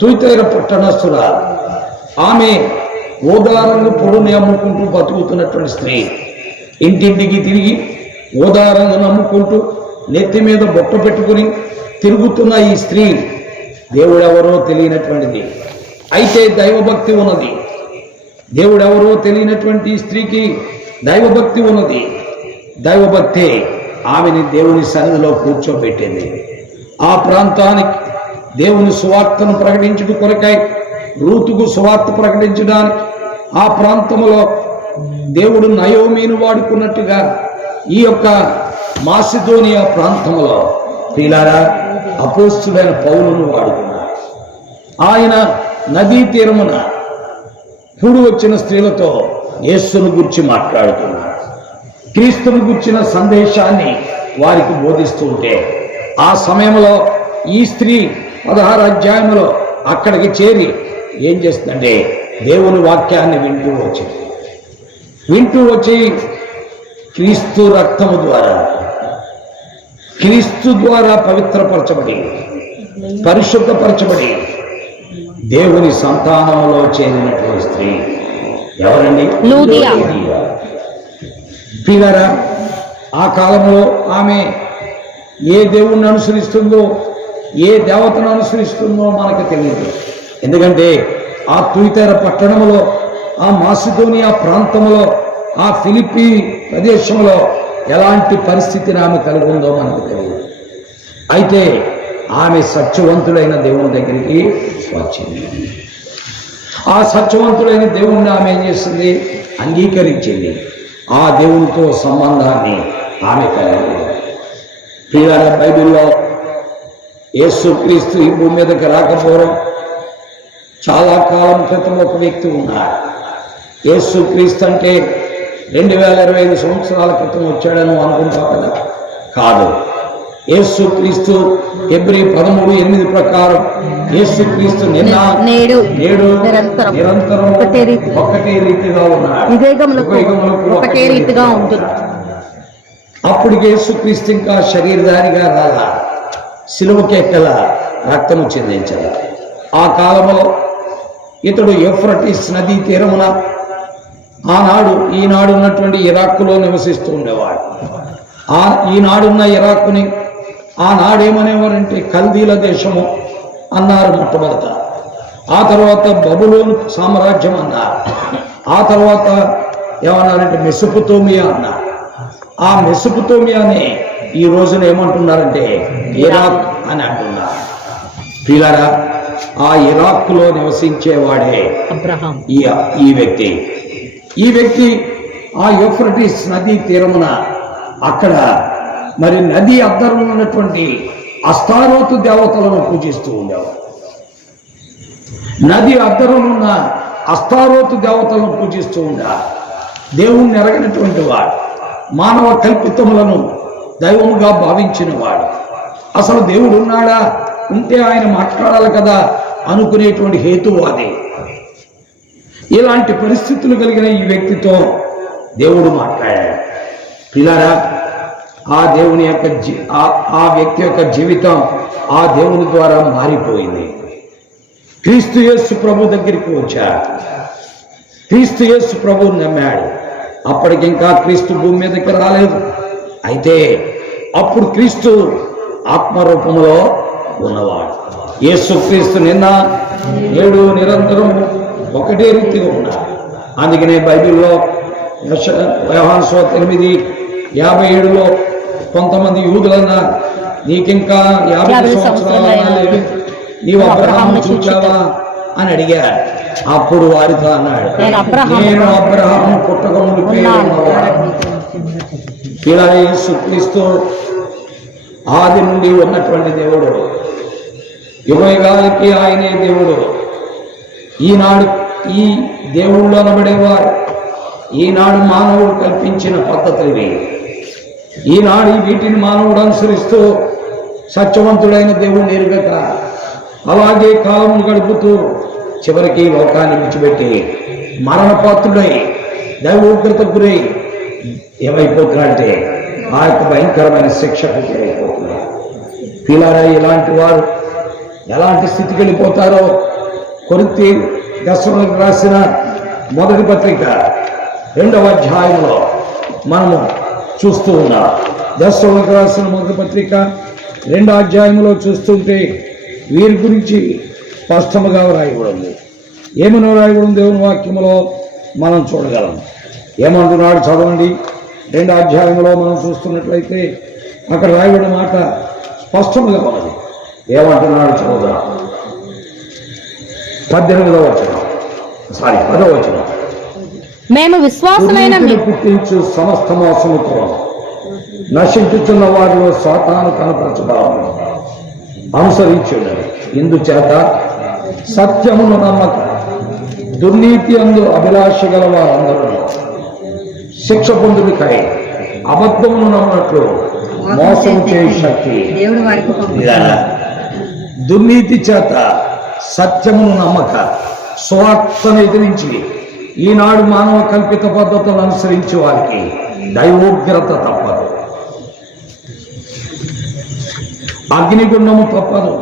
తుయితైర పట్టణస్థురాలు. ఆమె ఓదారంగు పొడుని అమ్ముకుంటూ బతుకుతున్నటువంటి స్త్రీ. ఇంటింటికి తిరిగి ఓదారంగు నమ్ముకుంటూ నెత్తి మీద బొట్ట పెట్టుకుని తిరుగుతున్న ఈ స్త్రీ దేవుడెవరో తెలియనటువంటిది. అయితే దైవభక్తి ఉన్నది. దేవుడెవరో తెలియనటువంటి స్త్రీకి దైవభక్తి ఉన్నది. దైవభక్తి ఆమెని దేవుని సన్నిధిలో కూర్చోబెట్టింది. ఆ ప్రాంతానికి దేవుని సువార్తను ప్రకటించుట కొరకై రూతుకు సువార్త ప్రకటించడానికి ఆ ప్రాంతంలో దేవుడు నయోమీను వాడుకున్నట్టుగా ఈ యొక్క మాసిదోనియా ప్రాంతంలో ప్రియులారా అపోస్తులైన పౌలును వాడుకున్నారు. ఆయన నదీ తీరమున కూడి వచ్చిన స్త్రీలతో యేసును గురించి మాట్లాడుతున్నారు. క్రీస్తును గురించిన సందేశాన్ని వారికి బోధిస్తూ ఉంటే ఆ సమయంలో ఈ స్త్రీ 16వ అధ్యాయంలో అక్కడికి చేరి ఏం చేస్తుందంటే దేవుని వాక్యాన్ని వింటూ వచ్చి క్రీస్తు రక్తము ద్వారా, క్రీస్తు ద్వారా పవిత్రపరచబడి పరిశుద్ధపరచబడి దేవుని సంతానంలో చేరినటువంటి స్త్రీ ఎవరండి? లూదియా. పిల్లరా, ఆ కాలంలో ఆమె ఏ దేవుణ్ణి అనుసరిస్తుందో, ఏ దేవతను అనుసరిస్తుందో మనకు తెలియదు. ఎందుకంటే ఆ తుయితైర పట్టణంలో, ఆ మాసిదోనియా ప్రాంతంలో, ఆ ఫిలిప్పి ప్రదేశంలో ఎలాంటి పరిస్థితిని ఆమె కలిగి ఉందో మనకు తెలియదు. అయితే ఆమె సత్యవంతుడైన దేవుని దగ్గరికి వచ్చింది. ఆ సత్యవంతుడైన దేవుణ్ణి ఆమె ఏం చేసింది? అంగీకరించింది. ఆ దేవునితో సంబంధాన్ని ఆమె కలిగింది. ప్రియుల బైబిల్లో యేసుక్రీస్తు ఈ భూమి మీదకి రాకపోవడం చాలా కాలం క్రితం ఒక వ్యక్తి ఉన్నారు. యేసుక్రీస్తు అంటే 2025 సంవత్సరాల క్రితం వచ్చాడని అనుకుంటావు కదా? కాదు. యేసుక్రీస్తు హెబ్రీ 13:8 ప్రకారం యేసుక్రీస్తు నిన్న నేడు నిరంతరం ఒకటే రీతిగా ఉన్నాడు. ఒకటే రీతిగా ఉంటుంది. అప్పుడు యేసుక్రీస్తు ఇంకా శరీరధారిగా రాలా, సిలువకెక్కల, రక్తము చెందించాల. ఆ కాలంలో ఇతడు యూఫ్రటీస్ నదీ తీరమున ఈనాడు ఉన్నటువంటి ఇరాక్లో నివసిస్తూ ఉండేవాడు. ఈనాడున్న ఇరాక్ని ఆనాడేమనేవారంటే కల్దీల దేశము అన్నారు మొట్టమొదట. ఆ తర్వాత బబులోను సామ్రాజ్యం అన్నారు. ఆ తర్వాత ఏమన్నారంటే మెసొపొతేమియా అన్నారు. ఆ మెసొపొతేమియాని ఈ రోజున ఏమంటున్నారంటే ఇరాక్ అని అంటున్నారు. పిల్లరా, ఆ ఇరాక్లో నివసించేవాడే అబ్రహాం. ఈ వ్యక్తి ఆ యూఫ్రటీస్ నదీ తీరమున అక్కడ మరి నది అద్దరం ఉన్నటువంటి అస్తారోతు దేవతలను పూజిస్తూ ఉండేవాడు. నది అద్దరం ఉన్న అస్తారోతు దేవతలను పూజిస్తూ ఉండాలి. దేవుణ్ణి ఎరగినటువంటి వాడు, మానవ కల్పితములను దైవముగా భావించిన వాడు, అసలు దేవుడు ఉన్నాడా, ఉంటే ఆయన మాట్లాడాలి కదా అనుకునేటువంటి హేతువాది. ఇలాంటి పరిస్థితులు కలిగిన ఈ వ్యక్తితో దేవుడు మాట్లాడాడు. పిల్లారా, ఆ దేవుని యొక్క ఆ వ్యక్తి యొక్క జీవితం ఆ దేవుని ద్వారా మారిపోయింది. క్రీస్తు యేసు ప్రభు దగ్గరికి వచ్చాడు. క్రీస్తు యేసు ప్రభువుని నమ్మాడు. అప్పటికింకా క్రీస్తు భూమి మీదకి రాలేదు. అయితే అప్పుడు క్రీస్తు ఆత్మరూపంలో ఉన్నవాడు. యేసు క్రీస్తు నిన్న నేడు నిరంతరం ఒకటే రీతిగా ఉన్నాడు. అందుకనే బైబిల్లో యోహాను సువార్త 8:57లో కొంతమంది యూదులన్నా, నీకింకా 50 సంవత్సరాలు లేదు, నీవు అబ్రహామును చూచావా అని అడిగాడు. అప్పుడు వారితో అన్నాడు, నేను అబ్రహాము పుట్టక మునిపే ఉన్నవాడు. ఇలా యేసు క్రీస్తు ఆది నుండి ఉన్నటువంటి దేవుడు, యుగయుగాలకి ఆయనే దేవుడు. ఈనాడు ఈ దేవుళ్ళు అనబడేవారు ఈనాడు మానవుడు కల్పించిన పద్ధతులు. ఈనాడు వీటిని మానవుడు అనుసరిస్తూ సత్యవంతుడైన దేవుడు ఎరుగక అలాగే కాలం గడుపుతూ చివరికి లోకాన్ని విడిచిపెట్టి మరణపాత్రుడై దైవోగ్రతకు గురై ఏమైపోతున్నాడంటే ఆ యొక్క భయంకరమైన శిక్షకు గురైపోతున్నాడు. పిల్లారా, ఇలాంటి వారు ఎలాంటి స్థితికి వెళ్ళిపోతారో కొరింథీ దశలకు రాసిన మొదటి పత్రిక 2వ అధ్యాయంలో మనము చూస్తూ ఉన్నాం. దశలకు రాసిన మొదటి పత్రిక 2వ అధ్యాయంలో చూస్తుంటే వీరి గురించి స్పష్టముగా వ్రాయబడింది. ఏమని వ్రాయబడింది దేవుని వాక్యములో మనం చూడగలం. ఏమంటున్నాడు చదవండి. 2వ అధ్యాయంలో మనం చూస్తున్నట్లయితే అక్కడ రాయబడిన మాట స్పష్టముగా ఉన్నది. ఏమంటున్నాడు చదువుదాం. 10వ వచనం. మేము విశ్వాసమైన పుట్టించు సమస్త మోసముతో నశించుచున్న వారిలో సాతాను కనపరచబడను అనుసరించున్నది. ఇందుచేత సత్యమును నమ్మక దుర్నీతి అందు అభిలాష గల వారందరూ శిక్ష పొందుడికై అబద్ధమును నమ్మనట్లు మోసం చేయ శక్తి. దుర్నీతి చేత సత్యమును నమ్మక స్వార్థను ఎదిరించి ఈనాడు మానవ కల్పిత పద్ధతులను అనుసరించే వారికి దైవోగ్రత తప్పదు, అగ్నిగుండము తప్పదు,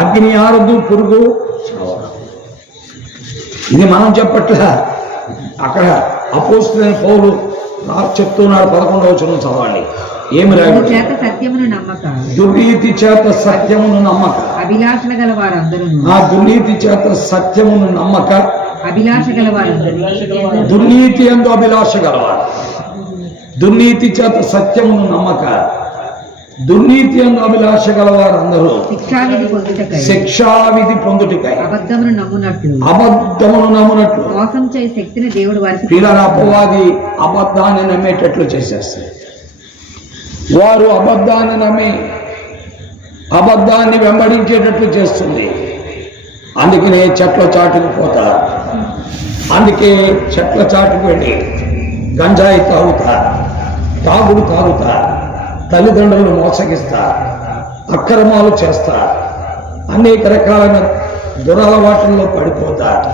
అగ్ని ఆరదు, పురుగు. ఇది మనం చెప్పట్లే, అక్కడ అపోస్తలుడైన పౌలు చెప్తున్నాడు. 11వ వచనం చదవండి. ఏమి రాయబడింది? దుర్నీతి చేత సత్యమును నమ్మక అభిలాషణ గల వారందరూ. ఆ దుర్నీతి చేత సత్యమును నమ్మక అభిలాష గల వారందరూ. దుర్నీతి యందు అభిలాష గలవారు. దుర్నీతి చేత సత్యమును నమ్మక దుర్నీతి యందు అభిలాష గలవారందరూ శిక్షావిధి పొందుటకై అబద్ధమును నమ్మునట్లు మోసం చేసే శక్తిని దేవుడు వారికి. పిల్లల అపవాది అబద్ధాన్ని నమ్మేటట్లు చేసేస్తారు. వారు అబద్ధాన్ని నమ్మి అబద్ధాన్ని వెంబడించేటట్లు చేస్తుంది. అందుకనే చెట్ల చాటుకు పోతారు. అందుకే చెట్ల చాటుకు వెళ్ళి గంజాయి తాగుతారు, తాగుడు తాగుతారు, తల్లిదండ్రులను మోసగిస్తారు, అక్రమాలు చేస్తారు, అనేక రకాలైన దురలవాట్లలో పడిపోతారు,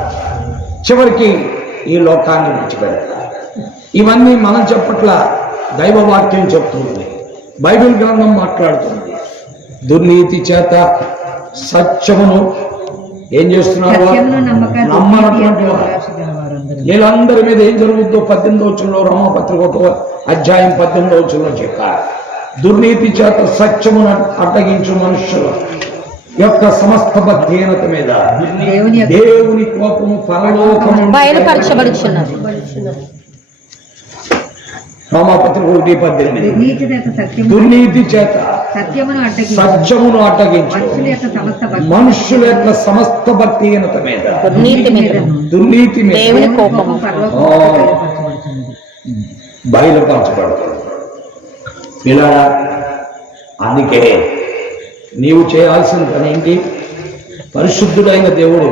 చివరికి ఈ లోకాన్ని విడిచిపెడతారు. ఇవన్నీ మనం చెప్పట్ల, దైవ వాక్యం చెప్తుంది, బైబిల్ గ్రంథం మాట్లాడుతుంది. దుర్నీతి చేత సత్యమును ఏం చేస్తున్నారు? నమ్మనటువంటి వీళ్ళందరి మీద ఏం జరుగుతుందో 18వ వచనంలో రోమాపత్రిక 1వ అధ్యాయం 18వ వచనంలో చెప్పారు. దుర్నీతి చేత సత్యమును అడ్డగించు మనుషుల యొక్క సమస్త భక్తిహీనత మీద దేవుని కోపము పరలోకము బయలుపరచబడుచున్నది. రోమాపత్రిక 1:18. దుర్నీతి చేత సత్యమును అడ్డగించు మనుషుల యొక్క సమస్త భక్తిహీనత మీద దుర్నీతి మీద బయలుపరచబడుతుంది. ఇలా అందుకే నీవు చేయాల్సిన పని ఏంటి? పరిశుద్ధుడైన దేవుడు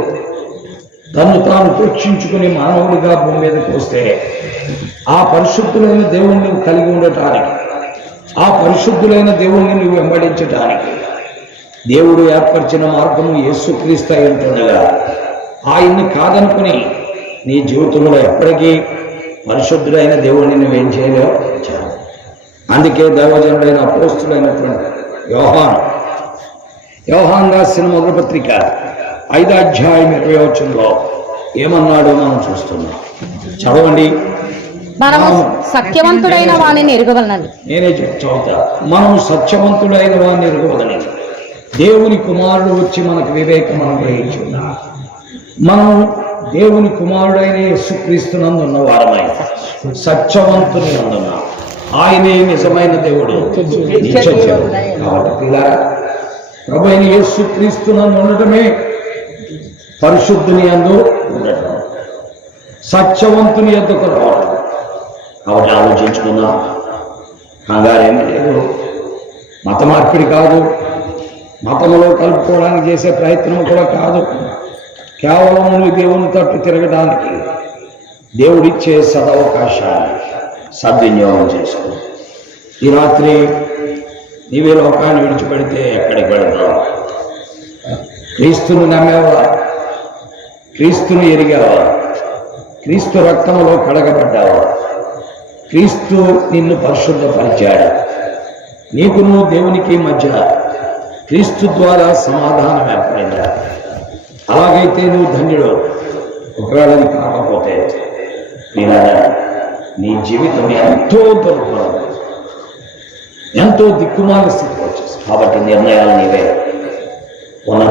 తను తాను రక్షించుకుని మానవుడిగా భూమి మీదకి వస్తే ఆ పరిశుద్ధులైన దేవుణ్ణి నువ్వు కలిగి ఉండటానికి, ఆ పరిశుద్ధులైన దేవుణ్ణి నువ్వు వెంబడించటానికి దేవుడు ఏర్పరిచిన మార్గము యేసుక్రీస్తు అయి ఉంటుండగా ఆయన్ని కాదనుకుని నీ జీవితంలో ఎప్పటికీ పరిశుద్ధుడైన దేవుడిని నువ్వేం చేయలేవు. అందుకే దైవజనుడైన అపోస్తుడైనటువంటి యోహాను రాసిన మొదటి పత్రిక 5వ అధ్యాయం 20వ వచనంలో ఏమన్నాడో మనం చూస్తున్నాం. చదవండి. మనము సత్యవంతుడైన వాణిని ఎరుగవలనని. నేనే చదువుతా. మనము సత్యవంతుడైన వాడిని ఎరుగవలని దేవుని కుమారుడు వచ్చి మనకు వివేకం అనుగ్రహించున్నాడు. మనం దేవుని కుమారుడైన యేసుక్రీస్తునందు ఉన్నవారమై సత్యవంతుని అందున్నాం. ఆయనే నిజమైన దేవుడు, నిత్యజీవుడు. కాబట్టి పిల్లారా, ప్రభు అయిన యేసుక్రీస్తునందు ఉండటమే పరిశుద్ధుని యందు ఉండటం, సత్యవంతుని యొద్దకు రావడం. కాబట్టి ఆలోచించుకుందాం. కంగారేమీ లేదు. మత మార్పిడి కాదు, మతంలో కలుపుకోవడానికి చేసే ప్రయత్నం కూడా కాదు. కేవలం నువ్వు దేవుని తట్టు తిరగడానికి దేవుడిచ్చే సదవకాశాన్ని సద్వినియోగం చేసుకో. ఈ రాత్రి నీవే లోకాన్ని విడిచిపెడితే ఎక్కడికి వెళతావు? క్రీస్తును నమ్మేవా? క్రీస్తును ఎరిగావా? క్రీస్తు రక్తంలో కడగబడ్డావా? క్రీస్తు నిన్ను పరిశుద్ధపరిచాడు. నీకు నువ్వు దేవునికి మధ్య క్రీస్తు ద్వారా సమాధానం ఏర్పడిందా? అలాగైతే నువ్వు ధన్యుడు. ఒకవేళ అది కాకపోతే నీ జీవితం ఎంతో దుర్భరం, ఎంతో దిక్కుమాల స్థితికి వచ్చేసి. కాబట్టి నిర్ణయాలు నీవే. ఉన్న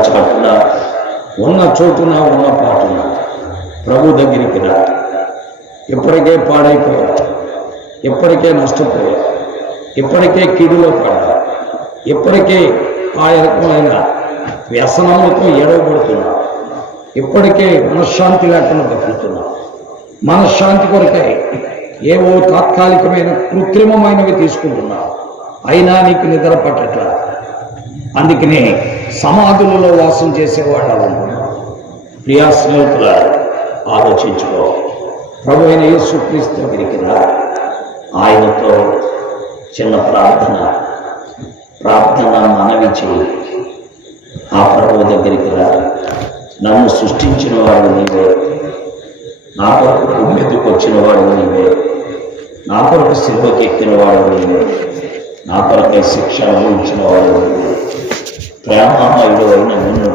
చోటున ఉన్న పాటున ప్రభు దగ్గరికి రా. ఇప్పటికే పాడైపోయా, ఇప్పటికే నష్టపోయా, ఇప్పటికే కీడులో పడ్డా, ఇప్పటికే ఆ రకమైన వ్యసనములతో ఎడవబడుతున్నా, ఇప్పటికే మనశ్శాంతి లేకుండా బతుకుతున్నా. మనశ్శాంతి కొరకై ఏవో తాత్కాలికమైన కృత్రిమమైనవి తీసుకుంటున్నా, అయినా నీకు నిద్ర పట్టట్లా. అందుకనే సమాధులలో వాసం చేసేవాడు అనుకున్నా. ప్రియా స్నేహితుల, ఆలోచించుకో. ప్రభు అయిన యేసుక్రీస్తు దగ్గరికి రా. ఆయనతో చిన్న ప్రార్థన మనవి చేయి. ఆ ప్రభువు దగ్గరికి రా. నన్ను సృష్టించిన వాడు నీవే, నా కొరకు భూమి మీదకు వచ్చిన వాడు నీవే, నా కొరకు సిలువకి ఎక్కిన వాడు నీవే, నా కొరకై శిక్ష అనుభవించిన వాడు నీవే. ప్రేమామయుడు అయిన నిన్ను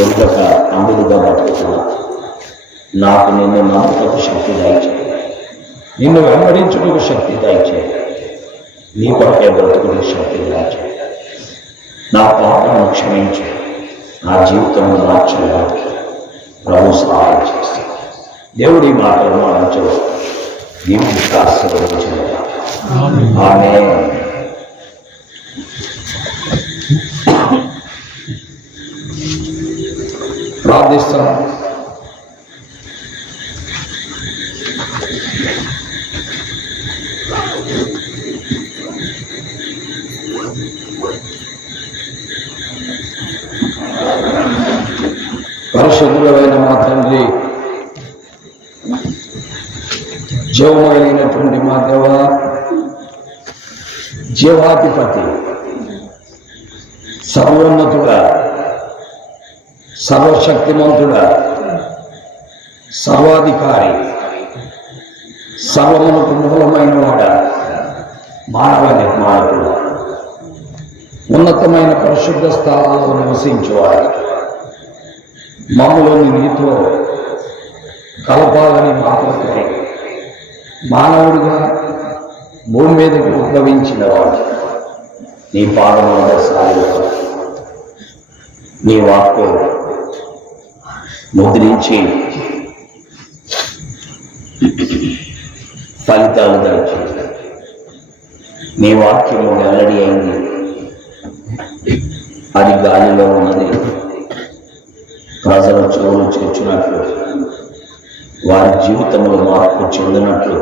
ఎరుక అందులుగా బతుకుతున్నా. నాకు నిన్ను నమ్మకపు శక్తి దయచేయి, నిన్ను వెంబడించుటకు శక్తి దయచేయి, నీ కొరకే బ్రతుకునే శక్తి దయచేయి. నా పాపను క్షమించి నా జీవితంలో మార్చడానికి ప్రభు సహాయం చేస్తాను. దేవుడి మాటలు ఆలోచన దీనికి ఆశీర్వదించిన ఆమేన్. ప్రార్థిస్తాను. పరిశుద్ధుడైన మా తండ్రి, జీవమైనటువంటి మా దేవ, జీవాధిపతి, సర్వోన్నతుడా, సర్వశక్తిమంతుడా, సర్వాధికారి, సర్వమునకు మూలమైన వాడ, మానవ నిర్మాణకుడు, ఉన్నతమైన పరిశుద్ధ స్థానాల్లో నివసించేవాడు, మమ్ములను నీతో కలపాలని మాట్లాడుతూ మానవుడిగా భూమి మీదకి ఉద్భవించిన వాడు, నీ పాదముల సాయుడు, నీ వాక్కు ముద్రించి ఫలితాలు దయచి, నీ వాక్యము వెల్లడి అయింది, అది గాలిలో ఉన్నది. ప్రజల చెవులు చేర్చినట్లు, వారి జీవితంలో మార్పు చెందినట్లు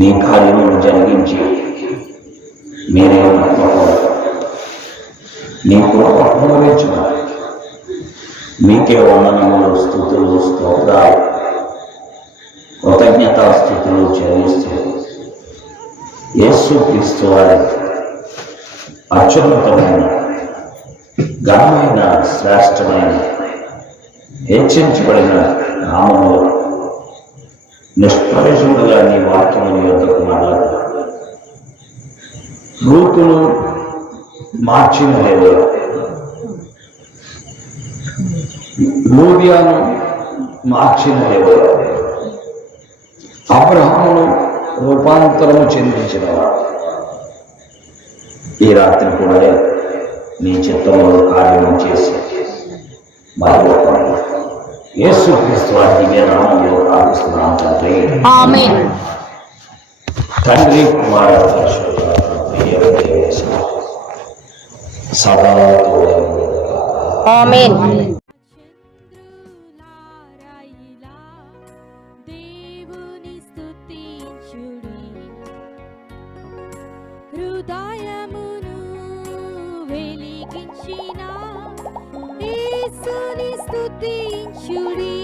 నీ కార్యములు జరిగించి మీరే నీ కృప అనుభవించిన మీకే వందనములు, స్తుతులు, స్తోత్రాలు, కృతజ్ఞతాస్థుతులు చెల్లిస్తూ యేసుక్రీస్తు వారి అత్యున్నతమైన, ఘనమైన, శ్రేష్టమైన హెచ్చించబడిన నామములో నిష్ప్రయోజకుడుగా నీ వాక్యము యొద్దకు మరలా రూతును మార్చిన దేవుడు, లూదియాను మార్చిన దేవుడు, అబ్రహామును రూపాంతరము చెందించినవాడు, ఈ రాత్రి కూడా నీ చిత్తంలో కార్యం చేసి మరి యేసుక్రీస్తు వారి దివ్య నామములో ప్రార్థిస్తున్నాం తండ్రి. ఆమేన్. తండ్రి కుమార పరిశుద్ధాత్మ సదా ఆమేన్. దేవుని స్తుతించుడి, హృదయమును వెలిగించిన యేసుని స్తుతించుడి.